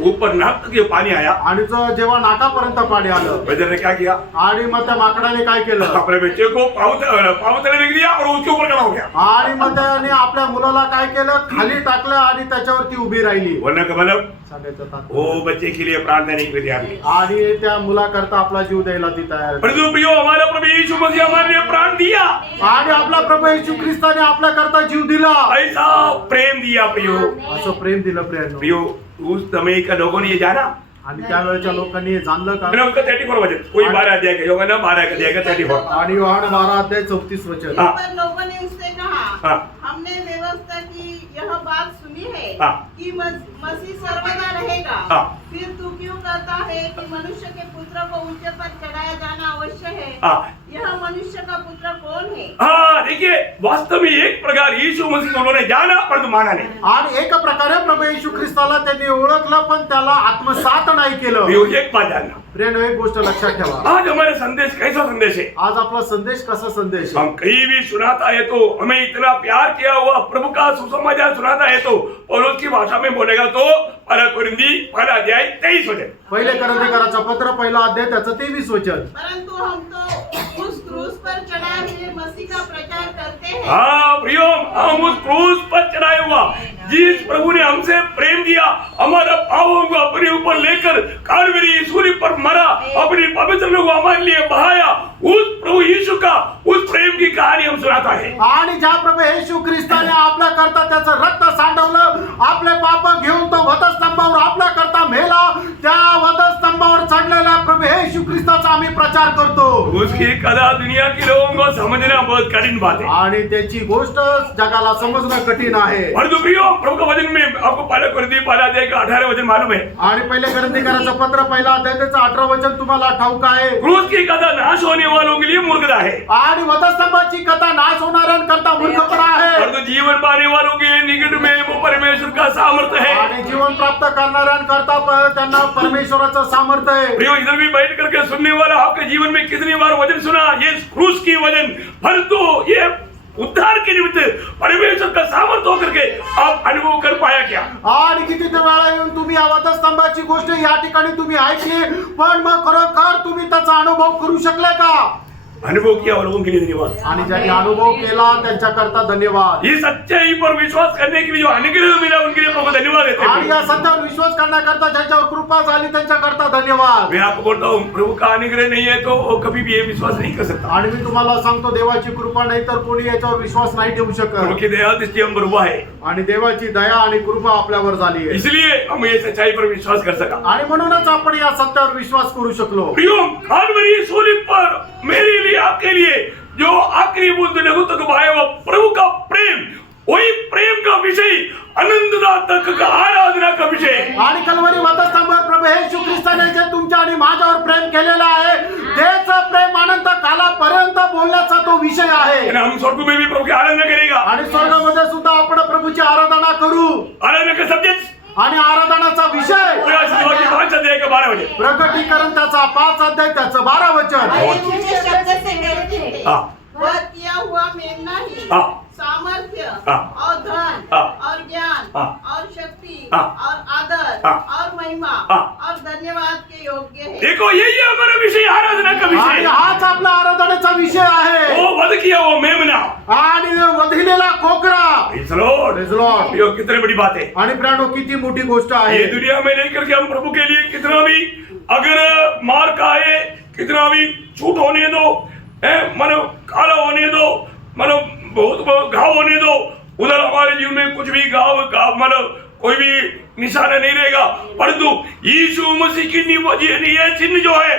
ऊपर नाक तक ये पानी आया, आणि जेव्हा नाकापर्यंत पाणी आलं वैद्य ने क्या किया, आणि मग त्या माकडाने काय केलं, अपने बच्चे को पाँव तले रख दिया और उसके ऊपर खड़ा हो गया. आणि मग त्याने आपल्या मुलाला काय केलं, खाली टाकलं आणि त्याच्यावरती उभी राहिली. बोलने का मतलब सांगायचं तात्पर्य. वो बच्चे के लिए प्राण देने के लिए तैयार है. आणि त्या मुलाकरता आपला जीव द्यायला ती तयार आहे. परंतु प्रियो, हमारा प्रभु यीशु मसीह हमारे लिए प्राण दिया. आणि आपला प्रभू येशू ख्रिस्ताने आपल्या करता जीव दिला. ऐसा प्रेम दिया प्रियो. असं प्रेम दिलं प्रियांनो. प्रियो, उस समय का लोगों ने ये जाना. आणि त्यावेळेच्या लोकांनी हे जाणलं का? मैंने उसका 34 वचन, कोई 12 अध्याय का योगा ना 12 अध्याय का 34. आणि योहान 12 अध्याय 34 वचन. हाँ. पर लोगों ने उससे कहा, हाँ. हमने व्यवस्था की यह बात सुनी है हाँ. कि मसीह सर्वदा रहेगा. हाँ. फिर तू क्यों कहता है कि मनुष्य के पुत्र को ऊंचे पर चढ़ाया जाना अवश्य है? हाँ. यह मनुष्य का पुत्र कौन है? हाँ, देखिए, वास्तव में एक प्रकार यीशु मसीह को उन्होंने जाना परंतु माना नहीं. आणि एक प्रकारे प्रभू येशू ख्रिस्ताला त्यांनी ओळखलं पण त्याला आत्मसात नाही केलं. प्रियो, एक बात जानना, प्रियांनो, एक गोष्ट लक्षात ठेवा. आज हमारा संदेश कैसा संदेश है? आज आपला संदेश कसा संदेश आहे? हम कहीं भी सुनाता है तो हमें इतना प्यार किया हुआ प्रभु का सुसमाचार सुनाता है तो पौलुस की भाषा में बोलेगा तो 1 कोरिन्थी 1 अध्याय 23 वचन. पहिले करंथीकराचा पत्र 1 अध्याय त्याचं 23 वचन. परंतु हम तो उस क्रूस पर चढ़ाए हुए मसीह का प्रचार करते हैं. हाँ प्रियो, हम उस क्रूस पर चढ़ाए हुआ जिस प्रभु ने हमसे प्रेम किया, हमारा पापों को अपने ऊपर लेकर कालवरी सूली पर मरा, अपनी पवित्र को हमारे लिए बहाया, उस प्रभु यीशु का उस प्रेम की कहानी हम सुनाता है. आणि ज्या प्रभू येशू ख्रिस्ताने आपल्या करता त्याचं रक्त सांडवलं, आपले पाप घेऊन तो वधस्तंभावर आपल्या करता मेला, त्या वधस्तंभावर चढलेल्या प्रभू येशू ख्रिस्ताचा आम्ही प्रचार करतो. उसकी कथा दुनिया के लोगों को समझना बहुत कठिन बात है. आणि त्याची गोष्ट जगाला समजणं कठीण आहे. परंतु प्रियो, प्रभु का वचन में आपको 1 कोरिन्थी 1 अध्याय का 18 वचन मालूम है. आणि पहिले करंथीकराचं पत्र 1 अध्याय त्याचं 18 वचन तुम्हाला ठाऊक आहे. क्रूस की कथा नाश होने वालों के लिए मूर्खता है. आणि वधस्तंभाची कथा नाश होणाऱ्यांकरता मूर्खपणा आहे. परंतु तो जीवन पाने वालों के निकट में वो परमेश्वर का सामर्थ्य है। आणि जीवन प्राप्त करणाऱ्यांकरता त्यांना परमेश्वराचं सामर्थ्य आहे. प्रियो, इधर भी बैठ करके सुनने वाला आपके जीवन में कितनी बार वचन सुना, ये क्रूस की वचन, परंतु ये उद्धार के निमित्त परमेश्वर का सामर्थ्य होकर के आप अनुभव कर पाया क्या? आणि किती वेळा येऊन तुम्ही या वधस्तंभाची गोष्ट या ठिकाणी तुम्ही ऐकली, पण मग खरोखर तुम्ही त्याचा अनुभव करू शकले का? अनुभव किया और लोगों के लिए धन्यवाद। आणि ज्यांनी अनुभव केला त्यांच्याकरता धन्यवाद. ये सच्चाई पर विश्वास करने के लिए जो अनुग्रह मिला उनके लिए प्रभु धन्यवाद देते आणि हैं। या सत्यावर विश्वास करण्याकरता ज्यांच्यावर कृपा झाली त्यांच्याकरता धन्यवाद. मैं आपको बोलता हूँ, प्रभु का अनुग्रह नहीं है तो वो कभी भी ये विश्वास नहीं कर सकता। आणि मी तुम्हाला सांगतो, देवाची कृपा नाही तर कोणी याच्यावर विश्वास नाही ठेवू प्रभु शकत. की दया दृष्टि हम पर हुआ है, आणि देवाची दया आणि कृपा आपल्यावर झाली आहे. इसलिए हम ये सच्चाई पर विश्वास कर सका। आणि म्हणूनच आपण या सत्यावर विश्वास करू शकलो. प्रियो, काल्वरी सूली पर मेरे लिए आपके लिए जो आखिरी बूंद लहू तक बहाया हुआ प्रभु का प्रेम, वही प्रेम का विषय अनंतता तक का आराधना का विषय। आणि कल्वरी वधस्तंभावर प्रभु येशू ख्रिस्ताने जे तुमच्या आणि माझ्यावर प्रेम केलेलं आहे, त्याचं प्रेम अनंत कालापर्यंत बोलण्याचा तो विषय आहे. हम स्वर्ग में भी प्रभु की आराधना करेगा। आणि स्वर्गामध्ये सुद्धा आपण प्रभूची आराधना करू. आराधना का सब्जेक्ट आणि आराधनाचा विषय 5 अध्याय का 12 वचन। प्रकटीकरण त्याचा 5 अध्याय त्याचं 12 वचन. और ये मुझे शब्द से कहते थे, हाँ। वह किया हुआ मेमना ही हाँ। सामर्थ्य हाँ। और धन हाँ। और ज्ञान हाँ। और शक्ति हाँ। और आदर हाँ। और महिमा हाँ। और धन्यवाद के योग्य है। देखो, यही है हमारा विषय, आराधना का आणि विषय। हाच आपला आराधनेचा विषय आहे. वो वध किया वो मेमना, आणि वधिलेला कोकरा. Praise the Lord। Praise the Lord. प्रियो, कितनी बड़ी बात है। आणि प्राणो किती मोठी गोष्ट ये आहे. दुनिया में लेकर के हम प्रभु के लिए कितना भी अगर मार खाए, कितना भी छूट होने दो, मानो काला होने दो, मानो बहुत घाव होने दो, उधर हमारे जीवन में कुछ भी घाव मानो कोई भी निशाना नहीं रहेगा, परंतु यीशु मसीह की ये चिन्ह जो है,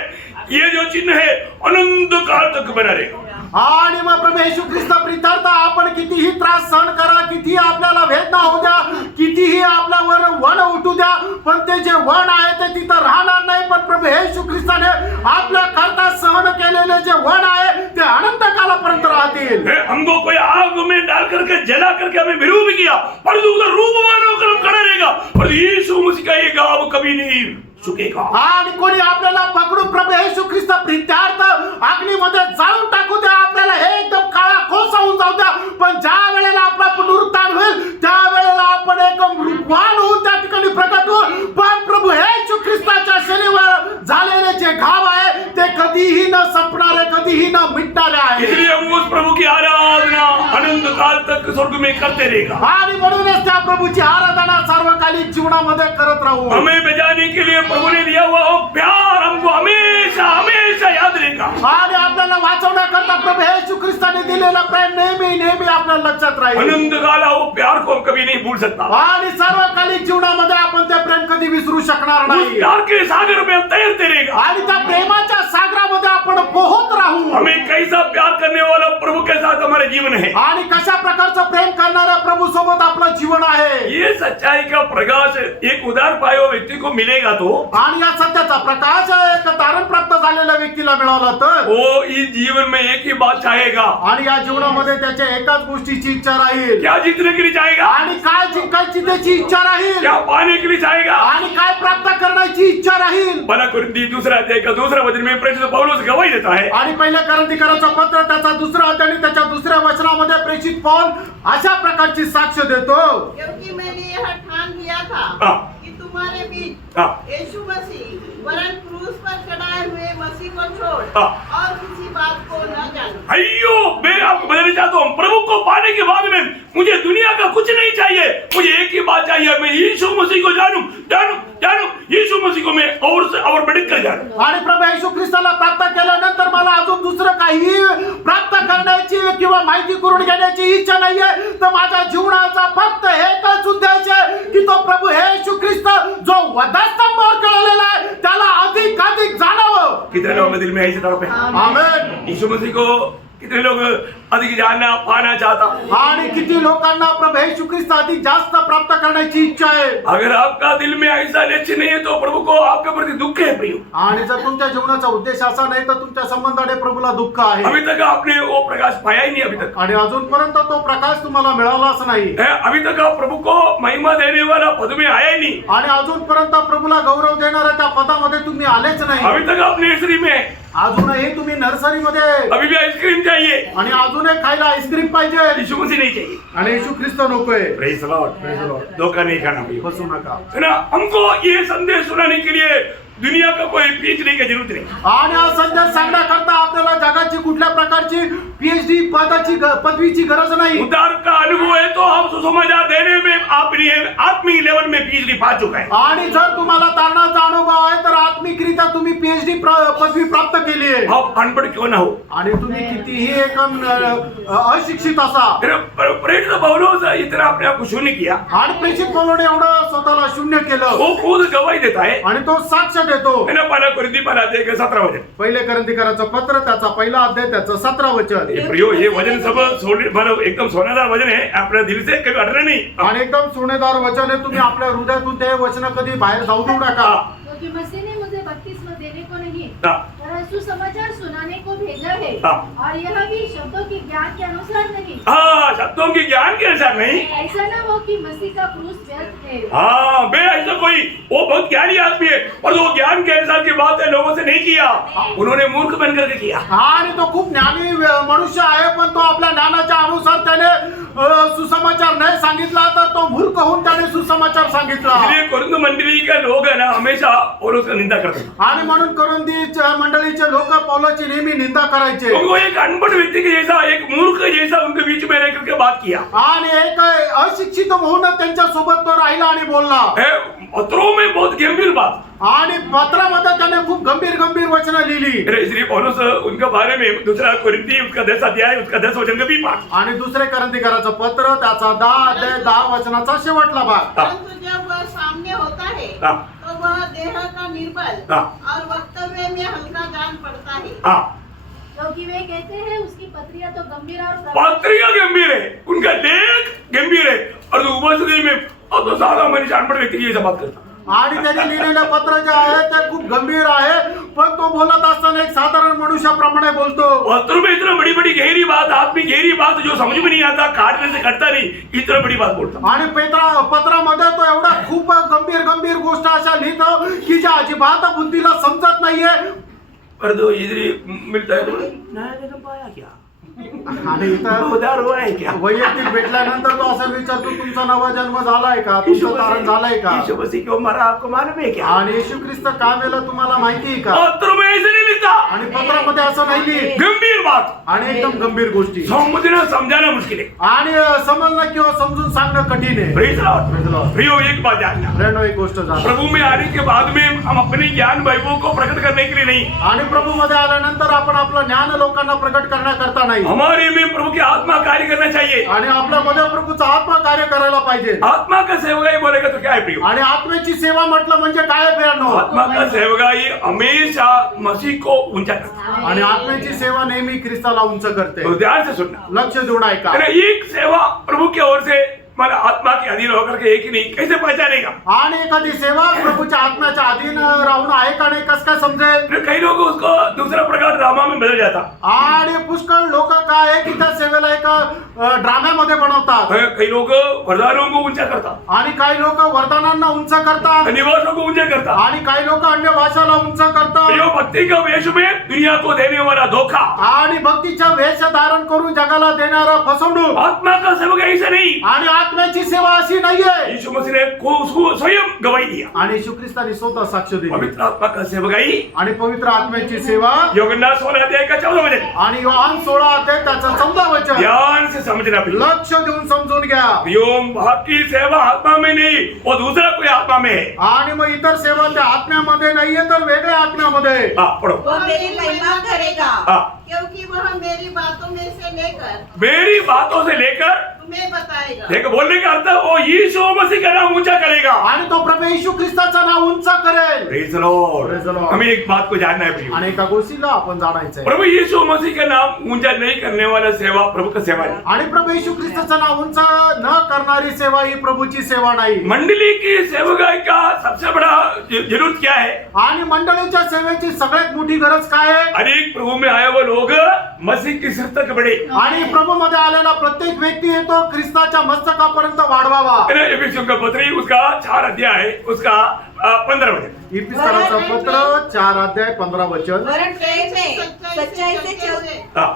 ये जो चिन्ह है अनंत काल तक बना रहेगा। आणि मग प्रभू येशू ख्रिस्त प्रित्यर्थ आपण कितीही त्रास सहन करा, कितीही आपल्याला वेदना होऊ द्या, कितीही आपल्यावर वण उठू द्या, पण ते जे वण आहे ते तिथं राहणार नाही. पण प्रभू येशू ख्रिस्ताने आपल्या करता सहन केलेले जे वण आहे ते अनंत कालापर्यंत राहतील. हमको कोई आग में डाल करके जला करके हमें विरूप किया, परंतु उधर रूपवान होकर हम खड़ा रहेगा, पर यीशु मसीह का ये घाव कभी नहीं चुकेगा। आणि कोणी आपल्याला पकडून प्रभू येशू ख्रिस्त प्रित्यार्थ अग्नीमध्ये जाळून टाकू द्या, आपल्याला हे एकदम काळा कोसा होऊन जाऊ द्या, पण ज्या वेळेला आपला पुनरुत्थान होईल त्या वेळेला आपण एकदम रूपवान होऊन त्या ठिकाणी प्रकट होऊ. पण प्रभू येशू ख्रिस्ताच्या शरीरावर झालेले जे घाव आहे ते कधीही न संपणारे, कधीही न मिटणारे आहे. इसलिए हम उस प्रभु की आराधना अनंत काल तक स्वर्ग में करते रहेगा। आणि म्हणूनच त्या प्रभूची आराधना सार्वकालिक जीवनामध्ये करत राहू. हमें बजाने के लिए प्रभु ने दिया हुआ वो प्यार हमको हमेशा हमेशा याद रहेगा। आणि आपल्याला वाचवण्याकरता प्रभू येशू ख्रिस्ताने दिलेला प्रेम नेहमी नेहमी आपल्या लक्षात राहील. अनंत काल वो प्यार को हम कभी नहीं भूल सकता। आणि सार्वकालिक जीवनामध्ये आपण ते प्रेम कधी विसरू शकणार उस नाही. प्यार के सागर में हम तैरते रहेगा। आणि त्या प्रेमाच्या सागरामध्ये आपण पोहत राहू. हमें कैसा प्यार करने वाला प्रभु के साथ हमारे जीवन है, आणि कशा प्रकारचं प्रेम करणाऱ्या प्रभू सोबत आपलं जीवन आहे. ये सच्चाई का प्रकाश एक उदार पाए हुए व्यक्ति को मिलेगा तो आणि या सत्याचा प्रकाश एक तारण प्राप्त झालेल्या व्यक्तीला मिळाला तर वो इस जीवन में एक ही बात चाहेगा। आणि या जीवनामध्ये त्याच्या एकाच गोष्टीची इच्छा राहील. क्या जीतने के लिए चाहेगा, आणि काय जिंकायची त्याची इच्छा राहील. क्या पाने के लिए चाहेगा। आणि काय प्राप्त करण्याची इच्छा राहील. भला कुरिन्थी 2 अध्याय का 2 वचन में प्रेरित पौलुस गवाही देता है। आणि पहिल्या करंथीकराचं पत्र त्याचा 2 अध्याय आणि त्याच्या 2 वचनामध्ये प्रेषित पौल अशा प्रकारची साक्ष देतो. क्योंकि मैंने यह ठान लिया था हाँ। कि तुम्हारे बीच हाँ। यीशु मसीह वरन क्रूस पर चढ़ाए हुए मसीह को छोड़ हाँ। और किसी बात को न जानूं। अयो, मैं आपको बताना चाहता हूँ, प्रभु को पाने के बाद में मुझे दुनिया का कुछ नहीं चाहिए, मुझे एक ही बात चाहिए, मैं यीशु मसीह को जानूं, जानूं, जानूं, यीशु मसीह को मैं और से और बढ़कर जानूं। आणि प्रभू येशू ख्रिस्ताला प्राप्त केल्यानंतर मला अजून दुसरं काही प्राप्त करण्याची किंवा माहिती करून घेण्याची इच्छा नाहीये. तर माझ्या जीवनाचा फक्त एकच उद्देश आहे की तो प्रभू येशू ख्रिस्त जो वधस्तंभावर कळलेला आहे त्याला अधिक जाणावं. कितने लोगों के दिल में ऐसी तड़प है? आमेन. यीशु मसीह को कितने लोग अधिक जानना पाना चाहता हूँ। आणि किती लोकांना प्रभू येशू ख्रिस्त अधिक जास्त प्राप्त करण्याची इच्छा आहे. अगर आपका दिल में ऐसा लक्ष्य नहीं है तो प्रभु को आपके प्रति दुख है प्रियो। आणि जर तुमच्या जीवनाचा उद्देश असा नाही तर तुमच्या संबंधाने प्रभूला दुःख आहे. अभी तक आपने वो प्रकाश पाया ही नहीं अभी तक। आणि अजूनपर्यंत तो प्रकाश तुम्हाला मिळालाच नाही. अभी तक आप प्रभु को महिमा देने वाला पद में आया ही नहीं। आणि अजूनपर्यंत प्रभूला गौरव देणाऱ्या त्या पदामध्ये तुम्ही आलेच नाही. अभी तक आप नर्सरी में हैं। अजूनही तुम्ही नर्सरीमध्ये. अभी भी आइसक्रीम चाहिए आणि अजूनही खायला आईस्क्रीम पाहिजे. यीशु मसीह नहीं चाहिए। आणि येशू ख्रिस्त नकोय. Praise the Lord. धोखा नहीं खाना प्रियो। फसू नका. है ना, हमको ये संदेश सुनाने के लिए दुनिया का कोई पीएचडी की जरूरत नहीं। आणि हा संदेश सांगण्याकरता आपल्याला जगाची कुठल्या प्रकारची पीएचडी पदवीची गरज नाही. उद्धार का अनुभव है तो हम सुसमाचार देने में अपनी आत्मिक लेवल में पीएचडी पा चुका है। आणि जर तुम्हाला तारणाचा अनुभव आहे तर आत्मिकरित्या तुम्ही पीएचडी पदवी प्राप्त केली आहे. आप अनपढ़ क्यों ना हो, आणि तुम्ही कितीही एक अशिक्षित असा. प्रेरित पौलुस इतना अपने आप को शून्य किया। आणि प्रेषित पौलुसने एवढं स्वतःला शून्य केलं. वो खुद गवाही देता है। आणि तो साक्ष देतो. है ना, पहला कुरिन्थी 17 वचन। पहिले करंथीकराचं पत्र त्याचा पहिला अध्याय त्याचं 17 वचन. ये प्रियो, ये वचन सब मतलब एकदम सोनेदार वचन है, अपने दिल से कभी हटना नहीं। आणि एकदम सोनेदार वचन आहे. तुम्ही आपल्या हृदयातून ते वचन कधी बाहेर जाऊ देऊ नका. क्योंकि मसीह ने मुझे बपतिस्मा देने को नहीं हाँ। परंतु सुसमाचार सुनाने को भेजा है। हाँ। और यह भी शब्दों के ज्ञान के अनुसार नहीं। हाँ, शब्दों के ज्ञान के अनुसार नहीं। ऐसा न हो कि मसीह का क्रूस व्यर्थ है। हाँ, बे ऐसा कोई वो बहुत ज्ञानी आदमी है और वो ज्ञान के अनुसार की बात है लोगों से नहीं किया, उन्होंने मूर्ख बन करके किया। आणि तो खूप ज्ञानी मनुष्य आहे पण तो आपल्या ज्ञानाच्या अनुसार त्याने सुसमाचार नाही सांगितला तर तो मूर्ख होऊन त्याने सुसमाचार सांगितला. इसलिए कुरिन्थ मंडली का लोग है ना हमेशा पौलुस का निंदा करते हैं। आणि म्हणून करंथी मंडळीचे लोक पौलुसची नेहमी निंदा करायचे. क्योंकि वो एक अनपढ़ व्यक्ति के जैसा, एक मूर्ख जैसा उनके बीच में रह करके बात किया। आणि एक अशिक्षित होऊन त्यांच्या सोबत तो राहिला आणि बोलला. पत्रों में बहुत गंभीर बात। आणि पत्रामध्ये त्याने खूप गंभीर वचनं लिहिली. इसलिए पौलुस उनके बारे में दूसरा कुरिन्थी उसका 10 अध्याय उसका 10 वचन का भी पाठ। आणि दुसरे करंथीकराचं पत्र त्याचा 10 अध्याय 10 वचनाचा शेवटला भाग. परंतु जब वह सामने होता है हाँ। तो वह देह का निर्बल हाँ। और वक्तव्य में हल्का जान पड़ता है। हाँ, क्योंकि वे कहते हैं उसकी पत्रियां तो गंभीर और पत्रिका गंभीर है, उनका लेख गंभीर है और जो उपस्थिति में और तो सादा मनुष्य अनपढ़ व्यक्ति की जैसा बात करता। आणि त्याने लिहिलेलं पत्र जे आहे ते खूप गंभीर आहे पण तो बोलत असताना एक साधारण मनुष्याप्रमाणे बोलतो. पत्र में इतना बड़ी बड़ी गहरी बात, आत्मिक गहरी बात जो समझ में नहीं आता, काटने से कटता नहीं, इतना बड़ी बात बोलता। आणि पत्रामध्ये तो एवढा खूप गंभीर गोष्ट अशा लिहितो की ज्या अजिबात बुद्धीला समजत नाहीये. पर तो इधर मिलता है तो नया जन्म पाया क्या, आणि इथं उधार हुआ है क्या, वैयक्तिक भेटल्यानंतर तो असं विचारतो तुमचा नवा जन्म झालाय का, तुमचं तारण झालंय का, यीशु मसीह क्यों मरा आपको मालूम है क्या। आणि येशू ख्रिस्त का मेला तुम्हाला माहिती आहे का. पत्र में ऐसे नहीं लिखता, आणि पत्रामध्ये असं नाही लिहित. गंभीर बात, आणि एकदम गंभीर गोष्टी समझना समझाना मुश्किल है, आणि समजणं किंवा समजून सांगणं कठीण आहे. Praise the Lord. Praise the Lord. प्रियो, एक बात जानना, फ्रेंड, एक गोष्ट जाणा. प्रभु में आने के बाद में हम अपने ज्ञान वैभव को प्रकट करने के लिए नहीं, आणि प्रभू मध्ये आल्यानंतर आपण आपलं ज्ञान लोकांना प्रकट करण्याकरता नाही. हमारे में प्रभु की आत्मा कार्य करना चाहिए। आणि आपल्यामध्ये प्रभूचा आत्मा कार्य करायला पाहिजे. आत्मा का सेवकाई बोलेगा तो क्या है प्रियो, आणि आत्म्याची सेवा म्हटलं म्हणजे काय प्रियांनो. आत्मा का सेवकाई हमेशा मसीह को ऊंचा करता है। आणि आत्म्याची सेवा नेहमी ख्रिस्ताला उंच करते. तो ध्यान से सुनना, लक्ष देऊन ऐका. एक सेवा प्रभु की ओर से मन आत्मा के अधीन होकर के एक ही नहीं, कैसे पहचानेगा। आणि एखादी सेवा प्रभूच्या आत्म्याच्या अधीन राहून आहे का नाही कसं काय समजेल. कई लोग उसको दूसरा प्रकार ड्रामा में बदल जाता, आणि पुष्कळ लोक काय आहे की त्या सेवेला एका ड्राम्यामध्ये बनवतात. कई लोग वरदानों को ऊंचा करता, आणि काही लोक वरदानांना उंच करतात. निवासों को ऊंचा करता, आणि काही लोक अन्य भाषाला उंच करतात. यो भक्ति का वेश में दुनिया को देने वाला धोखा, आणि भक्तीच्या वेश धारण करून जगाला देणारा फसवणूक. आत्मा का सेवक ऐसा नहीं। आणि आत्म्याची सेवा अशी नाहीये. यीशु मसीह ने स्वयं गवाही दिया, आणि येशू ख्रिस्ताने स्वतः साक्ष दिली. पवित्र आत्मा का सेवकाई, आणि पवित्र आत्म्याची सेवा. योगन्ना 16 अध्याय का 14 वचन, आणि योहान 16 अध्याय त्याचं 14 वचन. ध्यान से समझना प्रियो। लक्ष देऊन समजून घ्या. प्रियो, बाकी सेवा आत्मा में नहीं, वो दूसरा कोई आत्मा में है। आणि मग इतर सेवा त्या आत्म्यामध्ये नाहीये तर वेगळ्या आत्म्यामध्ये. हाँ, पढ़ो। वह मेरी महिमा करेगा हाँ। क्योंकि वह मेरी बातों में से लेकर मेरी बातों से लेकर में बताएगा। देखो बोलने का अर्थ वो यीशु मसीह का नाम ऊंचा करेगा। आणि तो प्रभू येशू ख्रिस्ताचं नाव उंच करेल. Praise the Lord. Praise the Lord. हमें एक बात को जानना है प्रिय। आणि एका गोष्टीला आपण जाणायचंय, प्रभु यीशु मसीह का नाम ऊंचा नहीं करने वाला सेवा प्रभु का सेवा नहीं। आणि प्रभू येशू ख्रिस्ताचं नाव उंच न करणारी सेवा ही प्रभूची सेवा नाही. मंडली की सेवकाई का सबसे बड़ा जरूरत क्या है? आणि मंडळीच्या सेवेची सगळ्यात मोठी गरज काय आहे? अनेक प्रभु में आए हुए लोग मसीह की सिर तक बढ़े। आणि प्रभू मध्ये आलेला प्रत्येक व्यक्ती आहे तो ख्रिस्ताच्या मस्तकापर्यंत वाढवावा. एफिसियों का पत्री उसका 4 अध्याय उसका 15 वचन। इफिसियोचं पत्र 4 अध्याय 15 वचन. वरन प्रेम में सच्चाई से चलते। हाँ,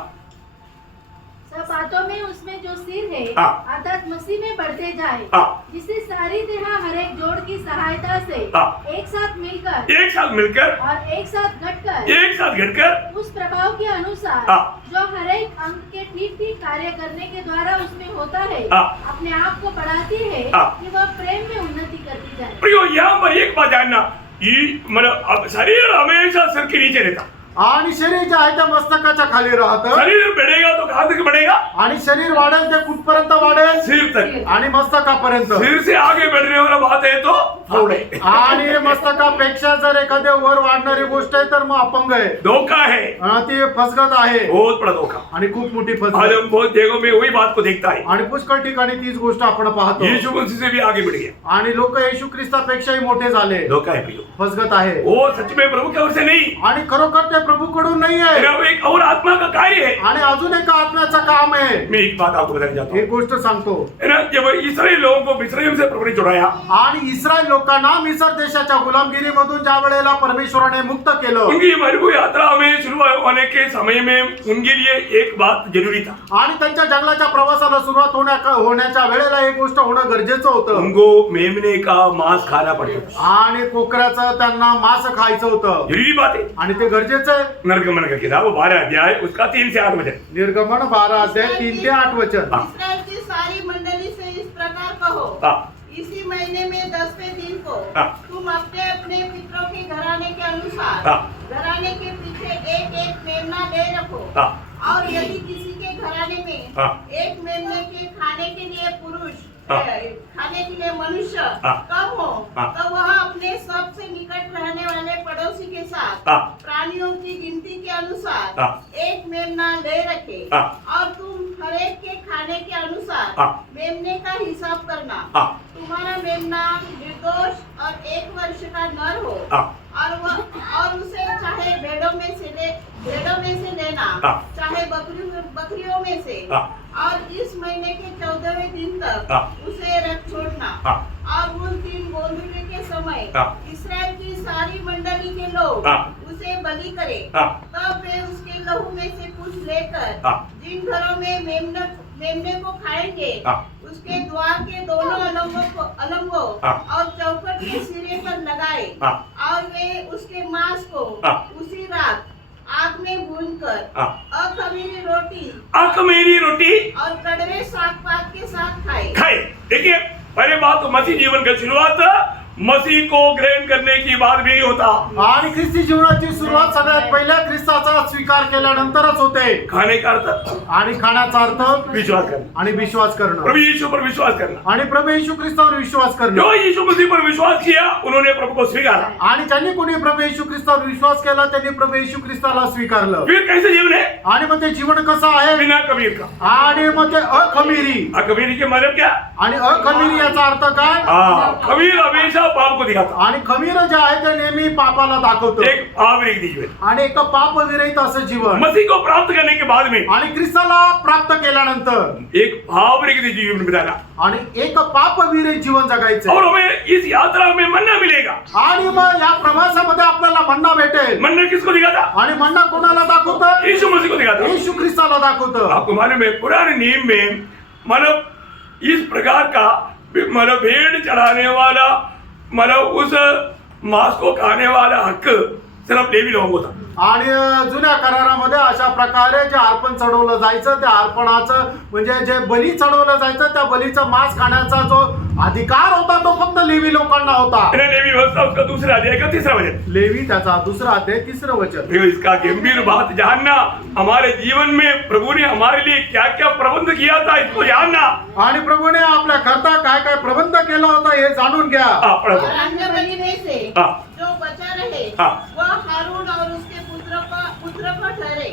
सब बातों में उसमें जो सिर है हाँ। अर्थात मसीह में बढ़ते जाए, हाँ। जिससे सारी देह हर एक जोड़ की सहायता से हाँ। एक साथ मिलकर एक साथ मिलकर और एक साथ घटकर एक साथ घटकर उस प्रभाव के अनुसार हाँ। जो हर एक अंग के ठीक ठीक कार्य करने के द्वारा उसमें होता है, हाँ। अपने आप को बढ़ाती है हाँ। कि वह प्रेम में उन्नति करती जाए। प्रियो यहाँ पर एक बात जानना, ये मतलब अब शरीर हमेशा सिर के नीचे रहता। आणि शरीर जे आहे त्या मस्तकाच्या खाली राहतं. शरीर बढ़ेगा तो कहाँ तक बढ़ेगा? आणि शरीर वाढेल ते कुठपर्यंत वाढेल? सिर तक। आणि मस्तकापर्यंत. सिर से आगे बढ़ने वाला बात है तो फोड़े। आणि मस्तकापेक्षा जर एखाद्या वर वाढणारी गोष्ट आहे तर मग अपंग आहे. धोखा है, ती फसगत आहे बहुत बड़ा धोखा। आणि खूप मोठी आज फसगत. हम बहुत जगहों में वही बात को देखता है। आणि पुष्कळ ठिकाणी तीच गोष्ट आपण पाहतो. यीशु मसीह से भी आगे बढ़ गया। आणि लोक येशू ख्रिस्तापेक्षाही मोठे झाले. धोखा है प्रियो, फसगत आहे. वो सच में प्रभु की ओर से नहीं, आणि खरोखर ते प्रभूकडून नाही आहे. मेरा वो एक और आत्मा का कार्य है। आणि अजून एका आत्म्याचं काम आहे. मैं एक बात आपको बताना चाहता एक गोष्ट सांगतो. है ना, जब इस्राएल लोगों को मिस्रैम से प्रभु ने छुड़ाया, आणि इस्रायल लोकांना मिस्र देशाच्या गुलामगिरीमधून ज्या वेळेला परमेश्वराने मुक्त केलं, उनकी मरुभूमि यात्रा में शुरू होने के समय में उनके लिए एक बात जरूरी था। आणि त्यांच्या जंगलाच्या प्रवासाला सुरुवात होण्याच्या वेळेला एक गोष्ट होणं गरजेचं होतं. उनको मेमने का मांस खाना पड़ता था। आणि कोकराचं त्यांना मांस खायचं होतं. जरूरी बात है। आणि ते गरजेचं आहे. निर्गमन का किताब 12 अध्याय उसका 3 से 8 वचन। निर्गमन 12 अध्याय 3 ते 8 वचन. इस्राएल की सारी मंडली से इस प्रकार कहो, हाँ, इसी महीने में 10वें दिन को हाँ। तुम अपने अपने पितरों के घराने के अनुसार हाँ। घराने के पीछे एक एक मेमना ले रखो। हाँ। और यदि किसी के घराने में हाँ। एक मेमने के खाने के लिए पुरुष हाँ। खाने के लिए मनुष्य हाँ। कम हो, हाँ। तो वह अपने सबसे निकट रहने वाले पड़ोसी के साथ हाँ। प्राणियों की गिनती के अनुसार हाँ। एक मेमना ले रखे। हाँ। और तुम हर एक के खाने के अनुसार हाँ। मेमने का हिसाब करना। हाँ। तुम्हारा मेमना निर्दोष और 1 वर्ष का नर हो, हाँ। और उसे चाहे भेड़ों में से लेना, हाँ। चाहे बकरियों में से, हाँ। और इस महीने के 14वें दिन तक हाँ। उसे रख छोड़ना। हाँ। और उन 3 गोधूली के समय हाँ। इस्राएल की सारी मंडली के लोग हाँ। उसे बलि करे। हाँ। तब वे उसके लहू में से कुछ लेकर हाँ। जिन घरों में मेमने को खाएंगे, हाँ। उसके द्वार के दोनों अलंगों हाँ। और चौखट के सिरे पर लगाए। हाँ। और वे उसके मांस को हाँ। उसी रात आग में भूनकर हाँ। अखमीरी रोटी अखमीरी रोटी और कड़वे साग पात के साथ खाए। खाए। देखिए, पहले बात तो मसीह जीवन का शुरुआत मसीह को ग्रहण करने की बाद भी होता। आणि ख्रिस्ती जीवनाची सुरुवात सगळ्यात पहिल्या ख्रिस्ताचा स्वीकार केल्यानंतरच होते. खाने का अर्थ आणि खाण्याचा अर्थ विश्वास करना, आणि विश्वास करणं. प्रभु यीशु पर विश्वास करना। आणि प्रभू येशू ख्रिस्तावर विश्वास करणं. जो यीशु मसीह पर विश्वास किया उन्होंने प्रभु को स्वीकारा। आणि ज्यांनी कोणी प्रभू येशू ख्रिस्तावर विश्वास केला त्यांनी प्रभू येशू ख्रिस्ताला स्वीकारलं. फिर कैसे जीवन है? आणि मग ते जीवन कसं आहे? बिना कबीर का। आणि मग ते अखमीरी. अखमीरी के मतलब क्या? आणि अखमीरी याचा अर्थ काय? खमीर हमेशा पाप को दिखाता। आणि खमीर जे आहे ते नेहमी पापाला दाखवतो. एक पापरहित जीवन। आणि एक पाप विरहित असं जीवन. मसीह को प्राप्त करने के बाद में आणि ख्रिस्ताला प्राप्त केल्यानंतर एक पापरहित जीवन बिताना आणि एक पाप विरहित जीवन जगायचं. और हमें इस यात्रा में मन्ना मिलेगा। आणि मग या प्रवासामध्ये आपल्याला मन्ना भेटेल. मन्ना किसको दिखाता? आणि मन्ना कोणाला दाखवतं? यीशु मसीह को दिखाता। येशू ख्रिस्ताला दाखवतं. आपको मालूम है पुराने नियम में मतलब इस प्रकार का मतलब भेड़ चढ़ाने वाला मतलब उस मांस को खाने वाला हक सिर्फ लेवी लोगों को था। आणि जुन्या करारामध्ये अशा प्रकारे जे अर्पण चढवलं जायचं त्या अर्पणाचं म्हणजे जे बली चढवलं जायचं त्या बलीचं मांस खाण्याचा जो अधिकार होता तो फक्त लेवी लोकांना होता. लेवी व्यवस्था उसका दूसरा अध्याय का तीसरा वचन. लेवी त्याचा दुसरा अध्याय तिसरं वचन. प्रियो, इसका गंभीर बात जानना, हमारे जीवन में प्रभु ने हमारे लिए क्या क्या प्रबंध किया था इसको जानना. आणि प्रभूने आपल्या करता काय काय प्रबंध केला होता हे जाणून घ्या. पढ़ो. और अन्य बलि में से हाँ. जो बचा रहे हाँ. वह हारून और उसके पुत्र को ठहरे.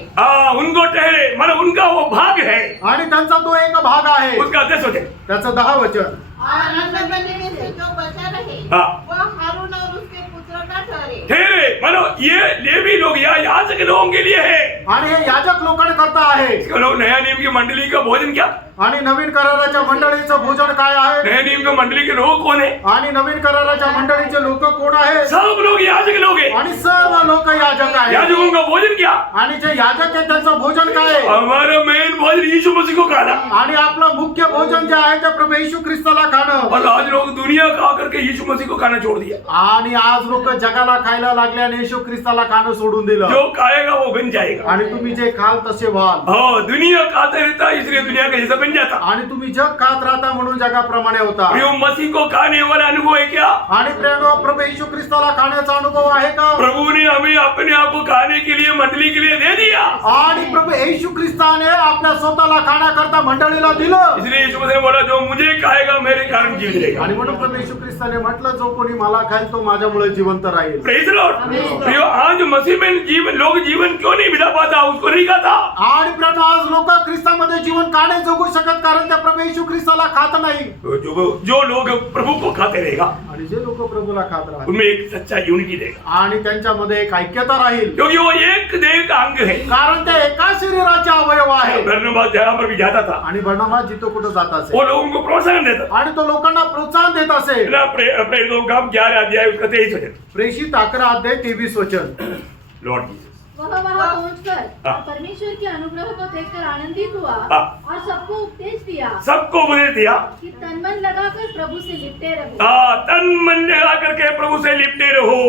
उनको ठहरे, मतलब उनका वो भाग है, आणि त्यांचा तो एक भाग आहे उसका 10 वचन. त्याचं 10 वचन. और अन्य बलि में से जो बचा रहे हाँ. वह हारून और उसके पुत्र का ठहरे. ठहरे, मतलब ये लेवी लोग या याजक लोगों के लिए है. आणि हे याजक लोकांकरता आहे. इसको लोग नया नियम की मंडली का भोजन क्या. आणि नवीन कराराच्या मंडळीचं भोजन काय आहे. नया नियम की मंडली के लोग कौन है. आणि नवीन कराराच्या मंडळीचे लोक कोण आहे. सब लोग याजक लोग है. आणि सर्व लोक याजक आहे. याजकों का भोजन क्या. आणि जे याजक आहे त्यांचं भोजन काय आहे. हमारा मेन भोजन यीशु मसीह को खाना. आणि आपलं मुख्य भोजन जे आहे ते प्रभू येशू ख्रिस्ताला खाणं. और आज लोग दुनिया खा करके यीशु मसीह को खाना छोड़ दिया. आणि आज लोक जगाला खायला लागले आणि येशू ख्रिस्ताला खाणं सोडून दिलं. जो खाएगा वो बन जाएगा. आणि तुम्ही जे खाल तसे व्हाल. दुनिया खाते रहता है इसलिए दुनिया का हिस्सा बन जाता. आणि तुम्ही जग खात राहता म्हणून जगाप्रमाणे होता. प्रियो, मसीह को खाने वाला अनुभव है क्या. आणि प्रेम प्रभू येशू ख्रिस्ताला खाण्याचा अनुभव आहे का. प्रभु ने हमें अपने आप को खाने के लिए मंडली के लिए दे दिया. आणि प्रभू येशू ख्रिस्ताने आपल्या स्वतःला खाण्याकरता मंडळीला दिलं. इसलिए यीशु मसीह ने बोला, जो मुझे खाएगा मेरे कारण जीवित रहेगा. आणि म्हणून प्रभू येशू ख्रिस्ताने म्हटलं जो कोणी मला खाईल तो माझ्यामुळे जिवंत राहील. Praise the Lord. प्रियो, आज मसीह में लोग जीवन क्यों नहीं बिता पाता, उसको नहीं खाता. आणि प्रेम आज लोक ख्रिस्तामध्ये जीवन का नाही जगू शकत कारण त्या प्रभू येशू ख्रिस्ताला खात नाही. जो लोग प्रभु को खाते रहेगा आणि जे लोक प्रभूला खात राहतील उनमें एक सच्चा यूनिटी रहेगा. आणि त्यांच्यामध्ये एक ऐक्यता राहील क्योंकि वो एक देह का अंग है. कारण ते एका शरीराचे अवयव आहे. बरनबास जहाँ पर भी जाता था आणि बर्नबास जिथं कुठं जात असे वो लोगों को प्रोत्साहन देता. आणि तो लोकांना प्रोत्साहन देत असे. प्रेरितों का 11 अध्याय उसका 23 वचन. प्रेषित 11 अध्याय 23 वचन. लॉर्ड जीसस वह वहां पहुंचकर हाँ। परमेश्वर के अनुग्रह को देखकर आनंदित हुआ हाँ। और सबको उपदेश दिया सबको उपदेश दिया. कि तन मन लगाकर प्रभु से लिपटे रहो. तन मन लगा करके प्रभु से लिपटे रहो.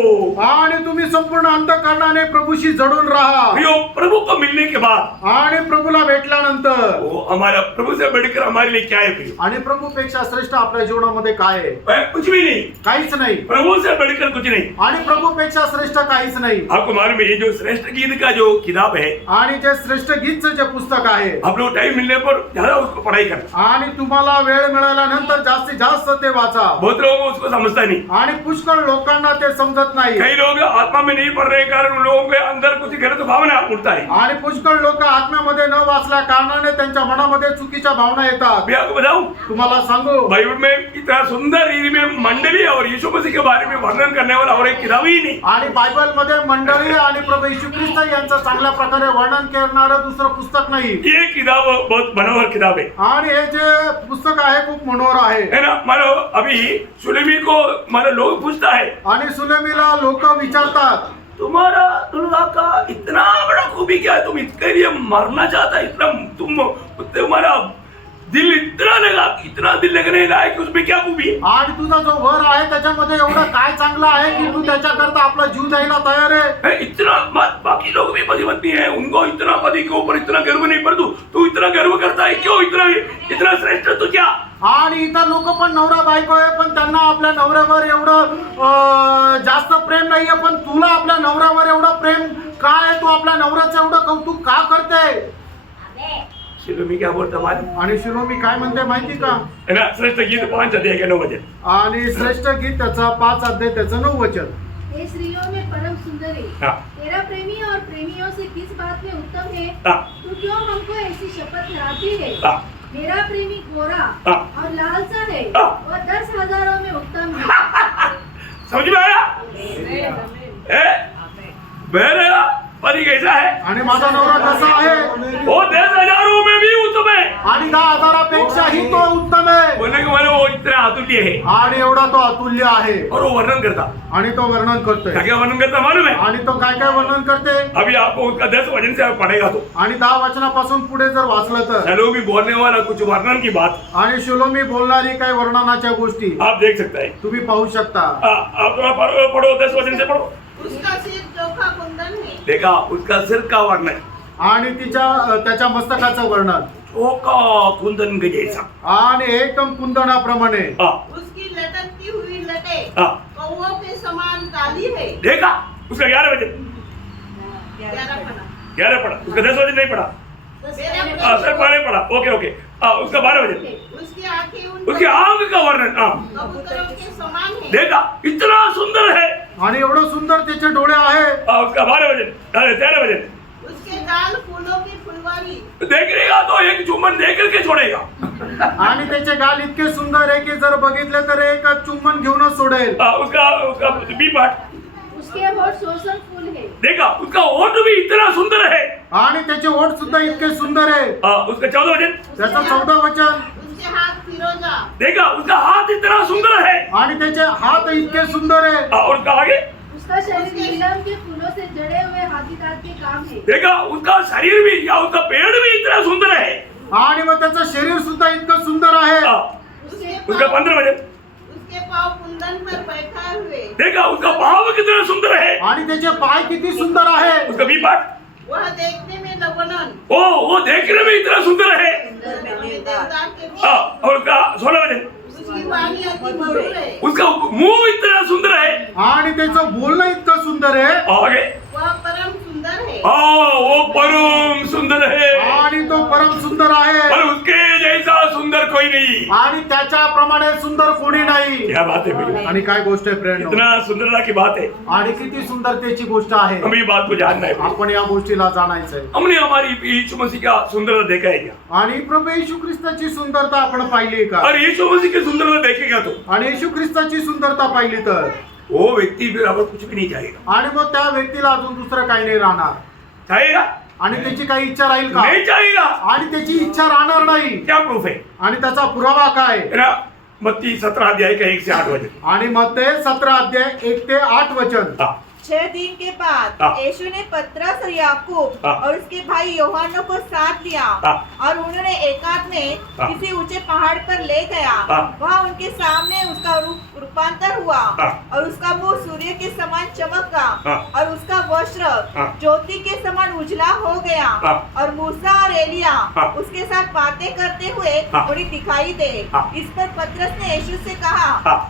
आणि तुम्ही संपूर्ण अंतःकरणाने प्रभूशी जडून राहा. प्रियो, प्रभु को मिलने के बाद आणि प्रभूला भेटल्यानंतर वो हमारा प्रभु से बढ़कर हमारे लिए क्या है प्रियो. आणि प्रभूपेक्षा श्रेष्ठ आपल्या जीवनामध्ये काय आहे. वह कुछ भी नहीं. काहीच नाही. प्रभु से बढ़कर कुछ नहीं. आणि प्रभूपेक्षा श्रेष्ठ काहीच नाही. आपको मालूम है ये जो श्रेष्ठ गीत का जो किताब है, आणि जे श्रेष्ठ गीतचं जे पुस्तक आहे आप लोग टाइम मिलने पर ज्यादा उसको पढ़ाई करें. आणि तुम्हाला वेळ मिळाल्यानंतर जास्तीत जास्त ते वाचा. बहुत लोगों को उसको समझता नहीं. आणि पुष्कळ लोकांना ते समजत नाही. कई लोग आत्मा में नहीं पढ़ रहे कारण उन लोगों के अंदर कुछ गलत भावना उठता है. आणि पुष्कळ लोक आत्म्यामध्ये न वाचल्या कारणाने त्यांच्या मनामध्ये चुकीच्या भावना येतात. मैं आपको बताऊं, तुम्हाला सांगू बाइबल में इतना सुंदर रीति में मंडली और यीशु मसीह के बारे में वर्णन करने वाला और एक किताब ही नहीं. आणि बायबल मध्ये मंडळी आणि प्रभू येशू ख्रिस्त यांचं चांगल्या प्रकारे वर्णन करणारं दुसरं पुस्तक नाही. ये किताब बहुत मनोहर किताब है. आणि हे जे पुस्तक आहे खूप मनोहर आहे. है ना. मानो अभी सुलेमी को मानो लोग पूछता है, आणि सुलेमीला लोक विचारतात तुम्हारा दुल्हा का इतना बड़ा खूबी क्या है, तुम इसके लिए मरना चाहता है, इतना तुम्हारा दिल इतना दिल लगने लायक उसमें क्या खूबी है. आणि तुझा जो वर आहे त्याच्यामध्ये एवढं काय चांगलं आहे की तू त्याच्याकरता आपला जीव द्यायला तयार आहे. इतना बाकी लोग भी पति पत्नी है, उनको इतना पति के ऊपर इतना गर्व नहीं, पर तू इतना गर्व करता है क्यों. इतना श्रेष्ठ तू क्या. आणि इतर लोक पण नवरा बायको आहे पण त्यांना आपल्या नवऱ्यावर एवढं जास्त प्रेम नाहीये, पण तुला आपल्या नवऱ्यावर एवढं प्रेम काय आहे. तू आपल्या नवऱ्याचं एवढं कौतुक का करते. शिलोमी क्या बोलता मालूम. आणि शिलोमी काय म्हणते माहिती का. है ना. श्रेष्ठ गीत 5 अध्याय के 9 वचन. आणि श्रेष्ठ गीत त्याचा 5 अध्याय त्याचं 9 वचन. हे स्त्रियों में परम सुंदरी, हाँ। तेरा प्रेमी और प्रेमियों से किस बात में उत्तम है. हाँ। तू क्यों हमको ऐसी शपथ दिलाती है. हाँ। मेरा प्रेमी गोरा हाँ। और लाल सा है, हाँ। वह 10,000 में उत्तम है. समझ में आया. मेरा पति कैसा है. आणि माझा नवरा कसा आहे. वो 10,000 में भी उत्तम है. आणि 10,000पेक्षाही तो उत्तम आहे. बोलने के माने वो इतना अतुल्य है. आणि एवढा तो अतुल्य आहे. और वो वर्णन करता. आणि तो वर्णन करतोय. क्या वर्णन करता मालूम है. आणि तो काय काय वर्णन करते. अभी आपको उसका 10 वचन से पढ़ेगा तो. आणि 10 वचनापासून पुढे जर वाचलं तर चलो भी बोलने वाला कुछ वर्णन की बात आणि शिलोमी बोलणारी काही वर्णनाच्या गोष्टी आप देख सकते हैं. तुम्ही पाहू शकता. आप थोड़ा पढ़ो 10 वचन से पढ़ो. उसका सिर जो चोखा कुंदन है। देखा उसका सिर का वर्णन, आणि त्याच्या मस्तकाचं वर्णन चोखा कुंदन के जैसा। आणि एकदम कुंदनाप्रमाणे हाँ उसकी लटकती हुई लटें हाँ, कौवों के समान काली है। देखा उसका 11 वजन, 11 पढ़ा। 11 पढ़ा, उसका 10 वजन नहीं पढ़ा, मेरा सर 12 पढ़ा, ओके ओके। उसका 12 वजन, उसकी आंखें उन उसकी आंख का वर्णन, हाँ कबूतरों के समान है। देखा इतना सुंदर है। आणि एवढं सुंदर त्याचे डोळे आहे उसका 12 वजन, 13 वजन, उसके गाल फूलों की फुलवारी। देखने का तो एक चुम्बन दे करके छोड़ेगा। आणि त्याचे गाल इतके सुंदर आहे की जर बघितले तर एक चुंबन घेऊनच सोडेल। उसका बी पार्ट, उसके होठ सोसन फूल है। देखा उसका होठ भी इतना सुंदर है। आणि त्याचे ओठ सुद्धा इतके सुंदर आहे। उसका 14 वजन, त्याचं 14 वचन, उसके हाथ फिरोजा। देखा उसका हाथ इतना सुंदर है। आणि त्याचे हात इतके सुंदर आहे। और उसका आगे, उसका शरीर नीलम के फूलों से जड़े हुए हाथीदार के काम है। देखा उसका शरीर भी या उसका पेड़ भी इतना सुंदर है। आणि मग त्याचं शरीर सुद्धा इतकं सुंदर आहे। उसका 15 वजन, उसके पाँव कुंदन पर बैठा हुए। देखा उसका पाँव कितना सुंदर है। आणि त्याचे पाय किती सुंदर आहे। उसका बी पार्ट, वह देखने में लवणन। वो देखने में इतना सुंदर है। देवदार के और उसका 16 वजन, उसकी वाणी अति मधुर है। उसका मुंह इतना सुंदर है। आणि त्याचं बोलणं इतकं सुंदर आहे। आगे, वह परम सुंदर है। वो परम सुंदर है, आणि तो परम सुंदर आहे। पर उसके जैसा सुंदर कोई नहीं। आणि त्याच्याप्रमाणे सुंदर कोणी नाही। क्या बात है भैया, आणि काय गोष्ट आहे फ्रेंड, इतना सुंदरता की बात है। आणि किती सुंदरतेची गोष्ट आहे। हमें ये बात को जानना है। आपण या गोष्टीला जाणायचंय। हमने हमारी यीशु मसीह का सुंदरता देखा है क्या? आणि प्रभू येशू ख्रिस्ताची सुंदरता आपण पाहिली का? और यीशु मसीह की सुंदरता देखेगा तो आणि येशू ख्रिस्ताची सुंदरता पाहिली तर वो व्यक्ति फिर अब कुछ भी नहीं चाहेगा। आणि मग त्या व्यक्तीला अजून दुसरं काही नाही राहणार। चाहेगा आणि त्याची काही इच्छा राहील का? नहीं चाहेगा। आणि त्याची इच्छा राहणार नाही। क्या प्रूफ है? आणि त्याचा पुरावा काय? है ना, मत्ती 17 अध्याय का 1 से 8 वचन। आणि मत्ते 17 अध्याय 1 ते 8 वचन। 6 दिन के बाद हाँ। यीशु ने पतरस और याकूब हाँ। और उसके भाई यूहन्ना को साथ लिया हाँ। और उन्होंने एकांत में हाँ। किसी ऊंचे पहाड़ पर ले गया। हाँ। वहाँ उनके सामने उसका रूपांतर हुआ हाँ। और उसका मुंह सूर्य के समान चमका हाँ। और उसका वस्त्र हाँ। ज्योति के समान उजला हो गया। हाँ। और मूसा और एलिया हाँ। उसके साथ बातें करते हुए हाँ। उन्हें दिखाई दे। हाँ। इस पर पतरस ने यीशु से कहा, हाँ,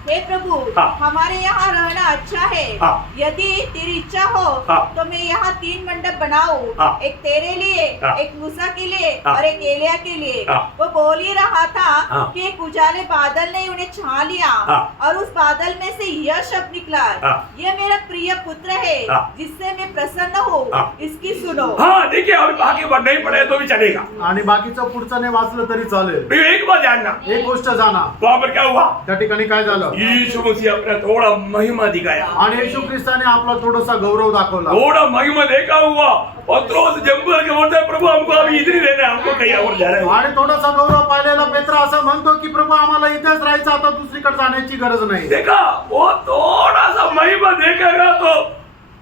हे प्रभु, हाँ। हमारे यहाँ रहना अच्छा है। हाँ। यदि तेरी इच्छा हो हाँ। तो मैं यहाँ 3 मंडप बनाऊं, हाँ। एक तेरे लिए, हाँ। एक मूसा के लिए हाँ। और एक एलिया के लिए। हाँ। वो बोल ही रहा था हाँ। कि एक उजाले बादल ने उन्हें छा लिया हाँ। और उस बादल में से यह शब्द निकला, हाँ। ये मेरा प्रिय पुत्र है हाँ। जिससे मैं प्रसन्न हूँ, हाँ। इसकी सुनो। हाँ देखिए, अभी आगे बढ़ नहीं पड़े तो भी चलेगा। आणि बाकीचं पुढचं नाही वाचलं तरी चालेल। भैया एक बात जानना, एक गोष्ट जाणा, वहां पर क्या हुआ? त्या ठिकाणी काय झालं? यीशु मसीह अपना थोड़ा महिमा दिखाया। आणि येशू ख्रिस्ताने आपला थोडासा गौरव दाखवला। थोड़ा महिमा देखा हुआ, पत्रोस जंबल के बोलता है, प्रभु हमको अभी इधर ही रहना है, हमको कहीं और जाना है। आणि थोडासा गौरव पाहिलेला पेत्र असं म्हणतो की प्रभू आम्हाला इथेच राहायचं, आता दुसरीकडे जाण्याची गरज नाही। देखा, वो थोड़ा सा महिमा देखेगा तो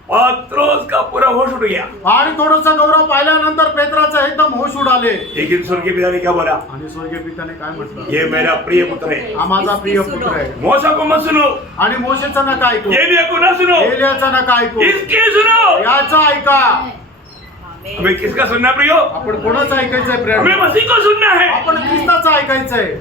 पत्रोस का पूरा होश उड़ गया। आणि थोडासा गौरव पाहिल्यानंतर पेत्राचं एकदम होश उडाले। लेकिन स्वर्गीय पिता ने क्या बोला? आणि स्वर्गीय पिताने काय म्हटलं? ये मेरा प्रिय पुत्र है, हा माझा प्रिय पुत्र आहे। मूसा को मत सुनो, आणि मोशेचं नका ऐकू, एलिया को ना सुनो, एलियाचं नका ऐकू, इसकी सुनो। याचं ऐका। हमें किसका सुनना है प्रियो? आपण कोणाचं ऐकायचंय प्रेम? हमें मसीह को सुनना है। आपण ख्रिस्ताचं ऐकायचंय।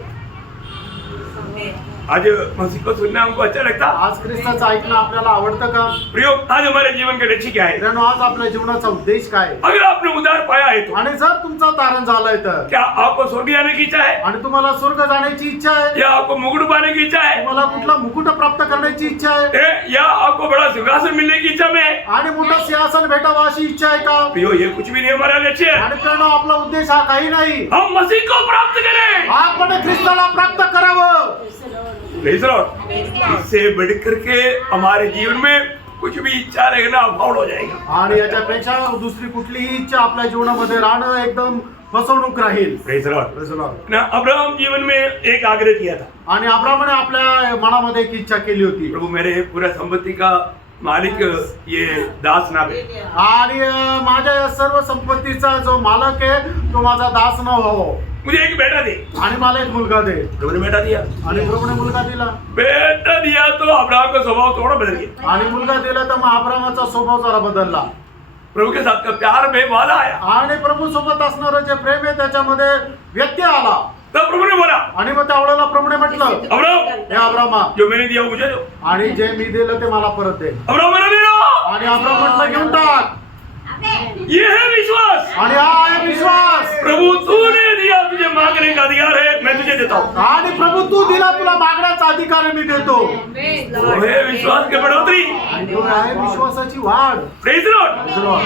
आज मसीह को सुनना हमको अच्छा लगता। आज ख्रिस्ताचं ऐकणं आपल्याला आवडतं का? प्रियो, आज हमारे जीवन का लक्ष्य क्या है? मित्रांनो, आज आपल्या जीवनाचा उद्देश काय आहे? अगर आपने उद्धार पाया है तो आणि जर तुमचा तारण झालाय तर क्या आपको स्वर्ग जाने की इच्छा है? आणि तुम्हाला स्वर्ग जाण्याची इच्छा आहे, या आपको मुकुट पाने की इच्छा है? तुम्हाला कुठला मुकुट प्राप्त करण्याची इच्छा आहे, या आपको बड़ा सिंहासन मिलने की इच्छा में है? आणि मोठं सिंहासन भेटावं अशी इच्छा आहे का? प्रियो, ये कुछ भी नहीं हमारा लक्ष्य है। आणि मित्रांनो, आपला उद्देश हा काही नाही। हम मसीह को प्राप्त करें। आपण ख्रिस्ताला प्राप्त करावं। Praise the Lord। इससे बढ़कर के हमारे जीवन में कुछ भी इच्छा रखना अभाव हो जाएगा। आणि याच्यापेक्षा दुसरी कुठलीही इच्छा आपल्या जीवनामध्ये राहणं एकदम फसवणूक राहील। Praise the Lord। Praise the Lord। ना अब्राहम जीवन में एक आग्रह किया था, आणि अब्राहमाने आपल्या मनामध्ये एक इच्छा केली होती, प्रभु मेरे पूरा संपत्ति का मालिक ये दास ना बे आणि माझ्या या सर्व संपत्तीचा जो मालक आहे तो माझा दास न व्हावो मुझे एक बेटा दे। आणि मला एक मुलगा दे प्रभु ने बेटा दिया, आणि प्रभूने मुलगा दिला बेटा दिया तो अब्राहम का स्वभाव थोड़ा बदल गया। आणि मुलगा दिला तर मग अब्रामाचा स्वभाव जरा बदलला प्रभु के साथ का प्यार में वाला आया। आणि प्रभू सोबत असणारं जे प्रेम आहे त्याच्यामध्ये व्यत्यय आला तब प्रभु ने बोला आणि मग त्यावेळेला प्रभूने म्हटलं अब्राहम हे अब्रामा जो मैंने दिया वो मुझे दो। आणि जे मी दिलं ते मला परत दे अब्राहम मैंने दे दो। आणि अब्राम म्हटलं घेऊन टाक ये है विश्वास। आणि हा आहे विश्वास प्रभु तूने दिया, तुझे मांगने का अधिकार है, मैं तुझे देता हूँ। आणि प्रभू तू दिला तुला मागण्याचा अधिकार मी देतो वो है विश्वास की बढ़ोतरी। आणि तो आहे विश्वासाची वाढ प्रेज लॉर्ड।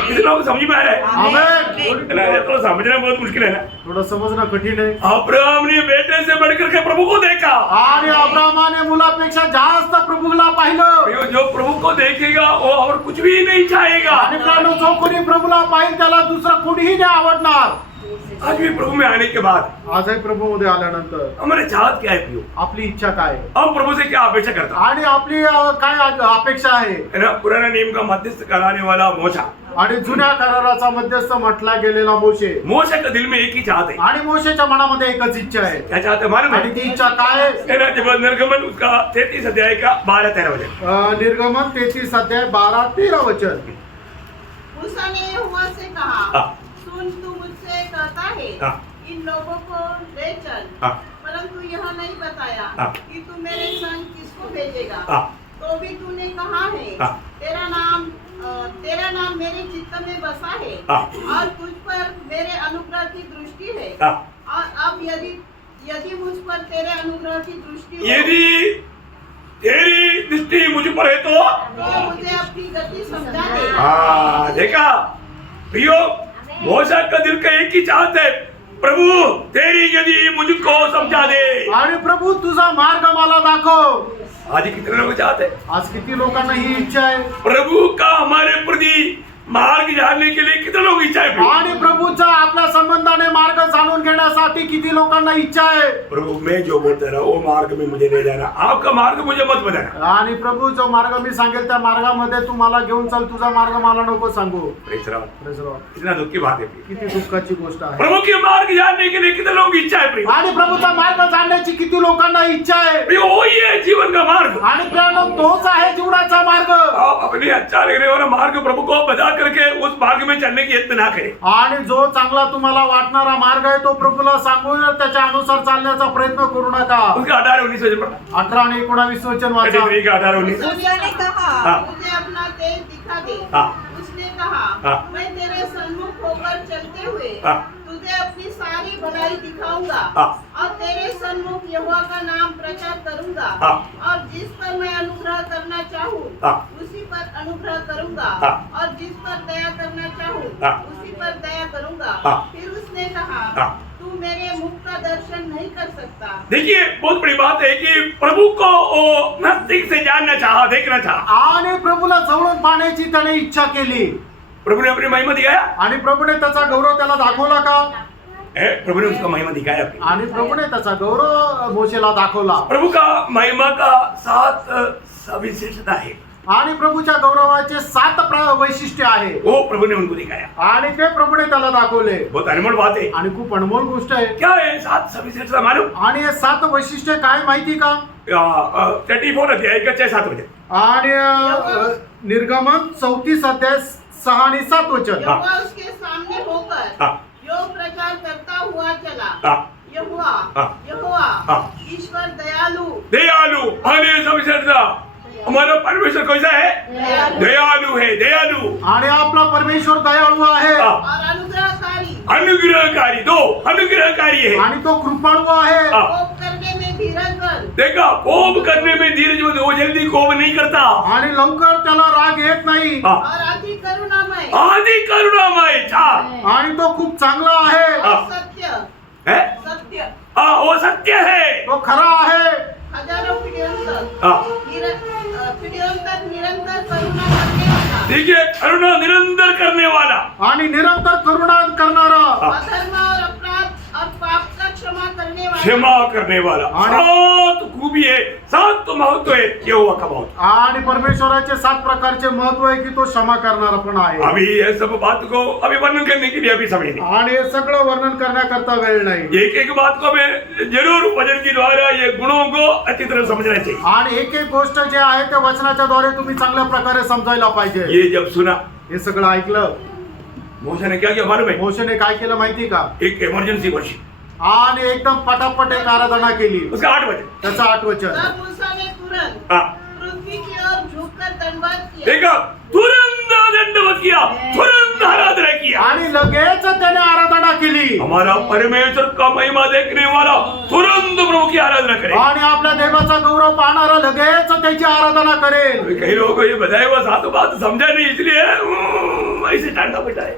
किसी लोगों को समझ में आ रहा है? आमेन ना, ये तो समझना बहुत मुश्किल है ना। थोडं समजणं कठीण आहे अब्राहम ने बेटे से बढ़कर के प्रभु को देखा। आणि अब्रामाने मुलापेक्षा जास्त प्रभूला पाहिलं यो जो प्रभु को देखेगा वो और कुछ भी नहीं चाहेगा। आणि प्राणो जो कोणी प्रभूला पाहिल त्याला दुसरा कोणीही नाही आवडणार आज भी प्रभु में आने के बाद आजही प्रभू मध्ये आल्यानंतर हमारे चाहत क्या है प्रियो? आपली इच्छा काय आहे? हम प्रभु से क्या अपेक्षा करता आणि आपली काय अपेक्षा आहे है ना? पुराना नियम का मध्यस्थ कराने वाला मोशा। आणि जुन्या कराराचा मध्यस्थ म्हटला गेलेला मोशे मोशे के दिल में एक ही चाहत है। आणि मोशेच्या मनामध्ये एकच इच्छा आहे क्या चाहते हैं मालूम आणि है? ती इच्छा काय आहे? है ना? जब निर्गमन उसका 33 अध्याय का 12-13 वचन। निर्गमन 33 अध्याय 12-13 वचन मूसा ने यहोवा से कहा, हाँ। सुन, तू मुझसे कहता है हाँ। इन लोगों को ले चल, हाँ। परंतु यह नहीं बताया हाँ। कि तू मेरे संग किसको भेजेगा। हाँ। तो भी तूने कहा है, हाँ। तेरा नाम मेरे चित्त में बसा है, हाँ। और तुझ पर मेरे अनुग्रह की दृष्टि है। हाँ। और अब यदि मुझ पर तेरे अनुग्रह की दृष्टि हो, यदि तेरी दृष्टि मुझ पर है तो मुझे अपनी गति समझा दे। हाँ, देखा प्रियो, मोशा का दिल का एक ही चाहत है, प्रभु तेरी यदि मुझको समझा दे। आणि प्रभू तुझा मार्ग मला दाखव आज कितने लोग चाहते हैं? आज किती लोकांना ही इच्छा आहे प्रभु का हमारे प्रति मार्ग जानने के लिए कितने लोग इच्छा है? आणि प्रभूचा आपल्या संबंधाने मार्ग जाणून घेण्यासाठी किती लोकांना इच्छा आहे प्रभु मैं जो बोलता रहा वो मार्ग में मुझे ले जाना, आपका मार्ग मुझे मत बताना। आणि प्रभू जो मार्ग मी सांगेल त्या मार्गामध्ये तू मला घेऊन चल तुझा मार्ग मला नको सांगू Praise the Lord। Praise the Lord. कितना दुख की बात है प्रिय। किती दुःखाची गोष्ट आहे प्रभु के मार्ग जानने के लिए कितने लोग इच्छा है प्रिय? आणि प्रभूचा मार्ग जाणण्याची किती लोकांना इच्छा आहे प्रिय, वही है जीवन का मार्ग। आणि प्रियानो तोच आहे जीवनाचा मार्ग आप अपने अच्छा लगने वाला मार्ग प्रभु को बता करके उस मार्ग में चलने की यत्न ना करें। आणि जो चांगला तुम्हाला वाटणारा मार्ग आहे तो प्रभूला सांगून त्याच्या अनुसार चालण्याचा प्रयत्न करू नका उसका 18-19 वचन पढ़ा। 18 आणि 19 वचन वाचा 33 का 18-19। मूसा ने कहा, हाँ। मुझे अपना तेज दिखा दे। हाँ। उसने कहा, हाँ। मैं तेरे सन्मुख होकर चलते हुए हाँ। तुझे अपनी सारी भलाई दिखाऊंगा, हाँ। और तेरे सन्मुख यहोवा का नाम प्रचार करूंगा, हाँ। और जिस पर मैं अनुग्रह करना चाहूँ हाँ। उसी पर अनुग्रह करूंगा, हाँ। और जिस पर दया करना चाहूँ हाँ। उसी पर दया करूंगा। हाँ। फिर उसने कहा, हाँ। तू मेरे मुख का दर्शन नहीं कर सकता। देखिए बहुत बड़ी बात है कि प्रभु को वो नजदीक से जानना चाहा, देखना चाहा। आणि प्रभूला जवळून पाहण्याची त्याने इच्छा केली प्रभु ने अपनी महिमा दिखाया आणि प्रभूने त्याचा गौरव त्याला दाखवला का प्रभु ने उसका महिमा दिखाया। आणि प्रभूने त्याचा गौरव मोशेला दाखवला प्रभु का महिमा का 7 सविशेषता है, आणि प्रभूच्या गौरवाचे 7 वैशिष्ट्य आहे वो प्रभु ने उनको दिखाया। आणि ते प्रभूने त्याला दाखवले बहुत अनमोल बात है। आणि खूप अनमोल गोष्ट आहे क्या है 7 सविशेषता मालूम? आणि हे 7 वैशिष्ट्य काय माहिती का 34 अध्याय का 6-7 वचन। आणि निर्गमन 34 अध्याय 6 आणि 7 वचन यहोवा उसके सामने होकर हाँ। योग प्रचार करता हुआ चला। हाँ। यहोवा हाँ। यहोवा हाँ। ईश्वर दयालु दयालु, अन्य सविशेषता हमारा परमेश्वर कैसा है? दयालु है, दयालु। आणि आपला परमेश्वर दयाळू आहे हाँ। और अनुग्रहकारी, अनुग्रहकारी, दो अनुग्रहकारी है। आणि तो कृपाळू आहे हाँ। कोप करने में धीरजवंत, देखा, कोप करने में धीरजवंत, वो जल्दी कोप नहीं करता। आणि लवकर त्याला राग येत नाही हाँ। और अति करुणामय, आदि करुणामय, 4 आणि तो खूप चांगला आहे हाँ। और सत्य है। सत्य, वो सत्य है। तो खरा आहे हजारों पीढ़ियों तक हाँ। निरंतर करुणा करने वाला, देखिए, करुणा निरंतर करने वाला आणि निरंतर करुणा करणारा अधर्म और अपराध और पाप का क्षमा करने वाला, क्षमा करने वाला। 7 खूबी है, सात महत्व है यहोवा का महत्व। आणि परमेश्वराचे 7 प्रकारचे महत्व आहे की तो क्षमा करणारा पण आहे. अभी ये सब बात को अभी वर्णन करने के लिए अभी समय नहीं। आणि हे सगळं वर्णन करण्याकरता वेळ नाही. एक एक बात को मैं जरूर वचन के द्वारा ये गुणों को अच्छी तरह समझना चाहिए। आणि एक एक गोष्ट जे आहे ते वचनाच्या द्वारे तुम्ही चांगल्या प्रकारे समजायला पाहिजे. ये जब सुना हे सगळं ऐकलं मूसा ने क्या किया मालूम है? मोशेने काय केलं माहिती का? एक इमरजेंसी वर्षिप, आणि एकदम पटापट एक आराधना केली. उसका 8 बजे त्याचं 8 वचन. तब मूसा ने तुरंत हाँ पृथ्वी की ओर झुककर दंडवत किया। देखा, तुरंत दंडवत किया, तुरंत आराधना किया। आणि लगेच त्याने आराधना केली. हमारा परमेश्वर का महिमा देखने वाला तुरंत प्रभु की आराधना करे। आणि आपल्या देवाचा गौरव पाहणारा लगेच त्याची आराधना करेल. कई लोगों को ये बताया हुआ सात बात समझा नहीं, इसलिए ऐसे टांगा बैठा है।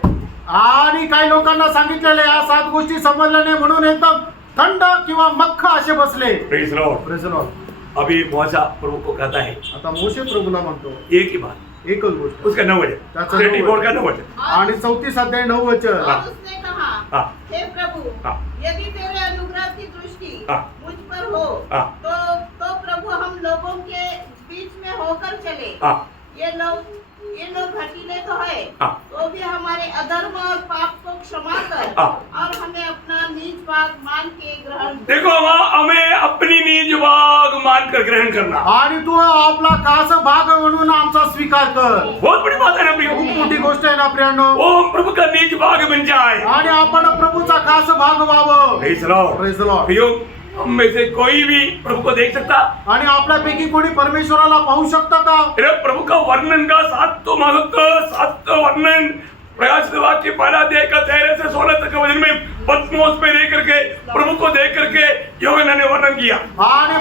आणि काही लोकांना सांगितलेले या 7 गोष्टी समजल्या नाही म्हणून एकदम थंड किंवा मख्ख असे बसले. Praise the Lord। Praise the Lord. अभी मूसा प्रभु को कहता है आता मोशे प्रभूला म्हणतो एक ही बात, एकच गोष्ट. उसका 9 वचन, त्याचं 34 का 9 वचन। आणि 34 अध्याय 9 वचन. और उसने कहा, हाँ। हे प्रभु, हाँ। यदि तेरे अनुग्रह की दृष्टि हाँ। मुझ पर हो, हाँ। तो प्रभु हम लोगों के बीच में होकर चले। हाँ। ये लोग हठीले तो है, हाँ। तो भी हमारे अधर्म और पाप को क्षमा कर हाँ। और हमें अपना नीच भाग मान के ग्रहण कर। देखो वहाँ हमें अपनी निज भाग मानकर ग्रहण करना आणि तू आपला खास भाग म्हणून आमचा स्वीकार कर. बहुत बड़ी बात है ना प्रियो। खूप मोठी गोष्ट आहे ना प्रियांनो. वो हम प्रभु का निज भाग बन जाए। आणि आपण प्रभूचा खास भाग व्हावं. Praise the Lord। Praise the Lord. प्रियो, हम में से कोई भी प्रभु को देख सकता? आणि आपल्यापैकी कोणी परमेश्वराला पाहू शकतं का? अरे प्रभु का वर्णन का 7 महत्व, 7 वर्णन प्रकाशित वाक्य पहला अध्याय का 13 से 16 तक के वचन में पत्मोस पे रह करके प्रभु को देख करके यूहन्ना ने वर्णन किया। आणि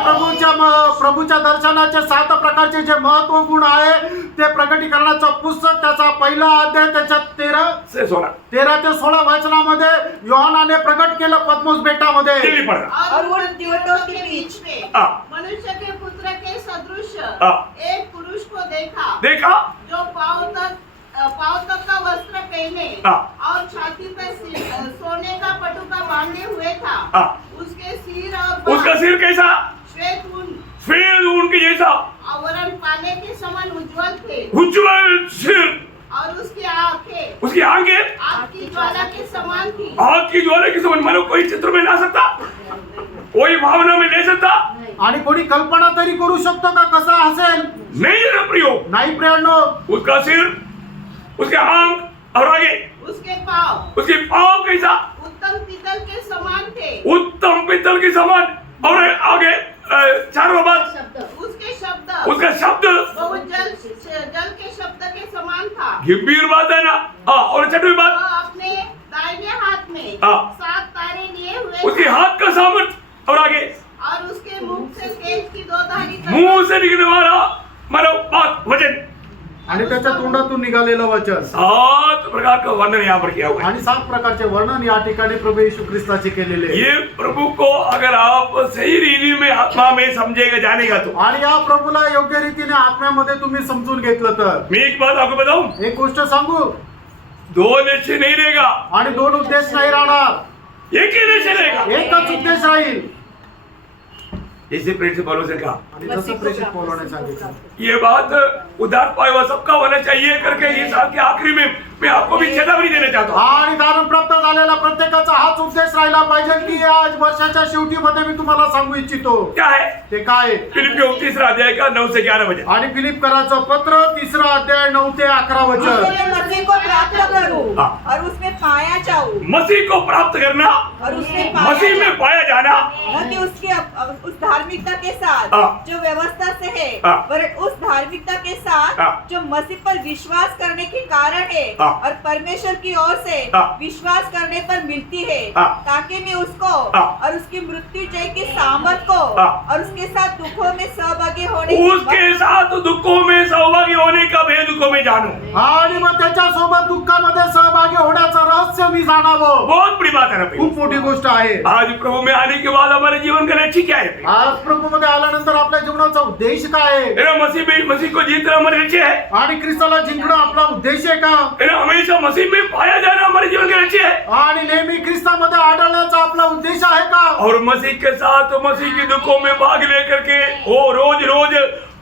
प्रभूच्या दर्शनाचे 7 प्रकारचे जे महत्व गुण आहे ते प्रकटीकरणाचं पुस्तक त्याचा पहिला अध्याय त्याच्या 13 से 16 ते 16 वचनामध्ये योहानाने प्रकट केलं पद्मोस बेटामध्ये. जल्दी पढ़ना। और उन द्योतों के बीच में हाँ। मनुष्य के पुत्र के सदृश हाँ। एक पुरुष को देखा जो पाँव तक का वस्त्र पहने हाँ। और छाती पर सोने का पटुका बांधे हुए था। हाँ। उसके सिर और बाल उसका सिर कैसा? श्वेत ऊन श्वेत ऊन के जैसा आवरण पाने के समान उज्जवल थे उज्जवल सिर, और उसकी आंखें उसकी आंखें आग की ज्वाला के समान थी। आग की ज्वाला की समान। मानो कोई चित्र में ला सकता, कोई भावना में ले सकता आणि कोणी कल्पना तरी करू शकतो का कसा असेल? नहीं है ना प्रियो। नाही प्रियांनो. उसका सिर, उसके आंख और आगे उसके पाँव उसके पाँव कैसा? उत्तम पीतल के समान थे। उत्तम पीतल के समान। और आगे 4वां बात, उसके शब्द उसका शब्द बहुत जल के शब्द के समान था। गंभीर बात है ना। हाँ, और 6वीं बात, वह अपने दाहिने हाथ में हाँ। 7 तारे लिए हुए उसके था। हाथ का सामर्थ्य और आगे और उसके मुख से तेज की 2 धारी मुंह से निकलने वाला मानो बात वचन। आणि त्याच्या तोंडातून निघालेलं वचन. 7 प्रकार का वर्णन यहाँ पर किया हुआ है। आणि 7 प्रकारचे वर्णन या ठिकाणी प्रभू येशू ख्रिस्ताचे केलेले आहे. ये प्रभु को अगर आप सही रीति में आत्मा में समझेगा जानेगा तो। आणि या प्रभूला योग्य रीतीने आत्म्यामध्ये तुम्ही समजून घेतलं तर. मैं एक बात आपको बताऊं, एक गोष्ट सांगू. 2 लक्ष्य नहीं रहेगा, आणि 2 उद्देश नाही राहणार, एक ही लक्ष्य रहेगा। एकच उद्देश राहील. जैसे प्रिंसिपल पौलुस ने कहा, आणि जसं प्रेषित पौलाने सांगितलं, ये बात उद्धार पाया हुआ सबका होना चाहिए करके ये साल के आखिरी में मैं आपको भी चेतावनी देना चाहता हूँ। आणि दान प्राप्त झालेला प्रत्येकाचा हाच उद्देश राहिला पाहिजे की आज वर्षाच्या शेवटीमध्ये मी तुम्हाला सांगू इच्छितो. क्या है? ते काय? फिलिपियों 3 अध्याय का 9 से 11 वचन। आणि फिलिपकराचं पत्र 3 अध्याय 9 ते 11 वचन. मैं मसीह को प्राप्त करूं हाँ। और उसमें पाया जाऊं मसीह को प्राप्त करना, और उसमें पाया मसीह में जाऊं। पाया जाना, न कि उसकी उस धार्मिकता के साथ हाँ। जो व्यवस्था से है, हाँ। वरन उस धार्मिकता के साथ हाँ। जो मसीह पर विश्वास करने के कारण है हाँ। और परमेश्वर की ओर से हाँ। विश्वास करने पर मिलती है, हाँ। ताकि मैं उसको हाँ। और उसकी मृत्यु जय की सामर्थ को हाँ। और उसके साथ दुखों में सहभागी होने उसके साथ दुखों में सहभागी होने का भेद को मैं जानूं। आणि मग त्याच्या सोबत दुःखामध्ये सहभागी होण्याचं रहस्य मी जाणावं. बहुत बड़ी बात है ना भाई। खूप मोठी गोष्ट आहे. आज प्रभु में आने के बाद हमारे जीवन का लक्ष्य क्या है? आज प्रभूमध्ये आल्यानंतर आपल्या जीवनाचा उद्देश काय आहे? मेरा मसीह को जीतना हमारे लक्ष्य है। आणि ख्रिस्ताला जिंकणं आपला उद्देश आहे का? मेरा हमेशा मसीह में पाया जाना हमारे जीवन का लक्ष्य है। आणि नेहमी ख्रिस्तामध्ये आढळण्याचा आपला उद्देश आहे का? और मसीह के साथ मसीह के दुखों में भाग लेकर के वो रोज रोज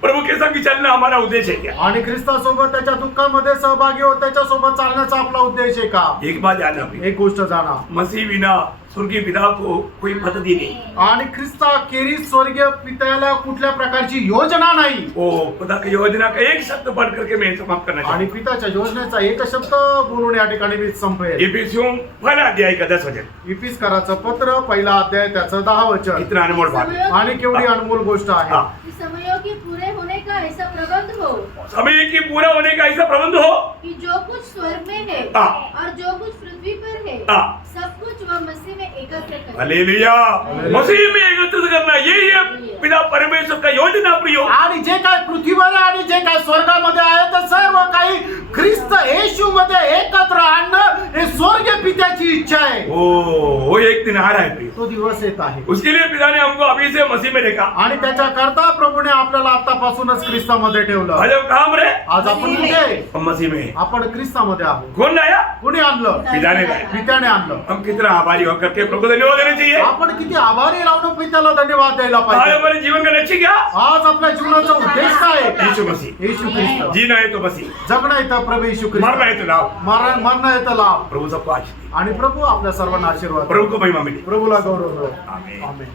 प्रभु के संग चलना हमारा उद्देश्य है क्या? आणि ख्रिस्तासोबत त्याच्या दुःखामध्ये सहभागी होत त्याच्यासोबत चालण्याचा आपला उद्देश आहे का? एक बात जानना भी, एक गोष्ट जाणा, मसीह बिना स्वर्गीय पिता को कोई मदद ही नहीं. आणि ख्रिस्ता खेरीज स्वर्गीय पित्याला कुठल्या प्रकारची योजना नाही. वो खुदा की योजना का एक शब्द पढ़ करके मैं समाप्त करना आणि चाहता पिताच्या योजनेचा एक शब्द बोलून या ठिकाणी मी हूँ. संपेल. इफिसियों पहला अध्याय का 10 वचन, इफिसकाराचं पत्र पहिला अध्याय त्याचं 10 वचन. इतना अनमोल बात है. आणि केवढी अनमोल गोष्ट आहे. हाँ. कि समयों के पूरे होने का ऐसा प्रबंध हो समय की पूरा होने का ऐसा प्रबंध हो कि जो कुछ स्वर्ग में है हाँ. और जो कुछ पृथ्वी पर है हाँ. सब कुछ वह मसीह में एकत्र करे. हालेलुया. मसीह में एकत्रित करना यही है पिता परमेश्वर का योजना प्रियो. आणि जे काय पृथ्वीवर आहे आणि जे काय स्वर्गामध्ये आहे ते सर्व काही ख्रिस्त येशू मध्ये एकत्र आणणं हे स्वर्गीय पित्याची इच्छा आहे. वो एक दिन आ रहा है प्रियो. तो दिवस येत आहे उसके लिए पिता ने हमको अभी से मसीह में देखा. आणि त्याच्या करता प्रभूने आपल्याला आतापासूनच ख्रिस्तामध्ये ठेवलं. आज हम कहाँ रे? आज आपण कुठे? हम मसीह में हैं. आपण ख्रिस्तामध्ये आहोत. कौन लाया? कुणी आणलं? पिता ने लाया. पित्याने आणलं. हम कितना आभारी होकर के प्रभु को धन्यवाद देना चाहिए. आपण किती आभारी राहून पित्याला धन्यवाद द्यायला आज पाहिजे. हमारे जीवन का लक्ष्य क्या? आज आपल्या जीवनाचा उद्देश काय आहे? यीशु मसीह. येशू ख्रिस्त. जीना है तो मसीह, जगणं येतं प्रभू येशू ख्रिस्त. मरना है तो लाभ. मरणं येतं लाभ. प्रभु सबको आशीष दे. आणि प्रभू आपल्या सर्वांना आशीर्वाद. प्रभु को महिमा मिले. प्रभूला गौरव. आमेन. आमेन.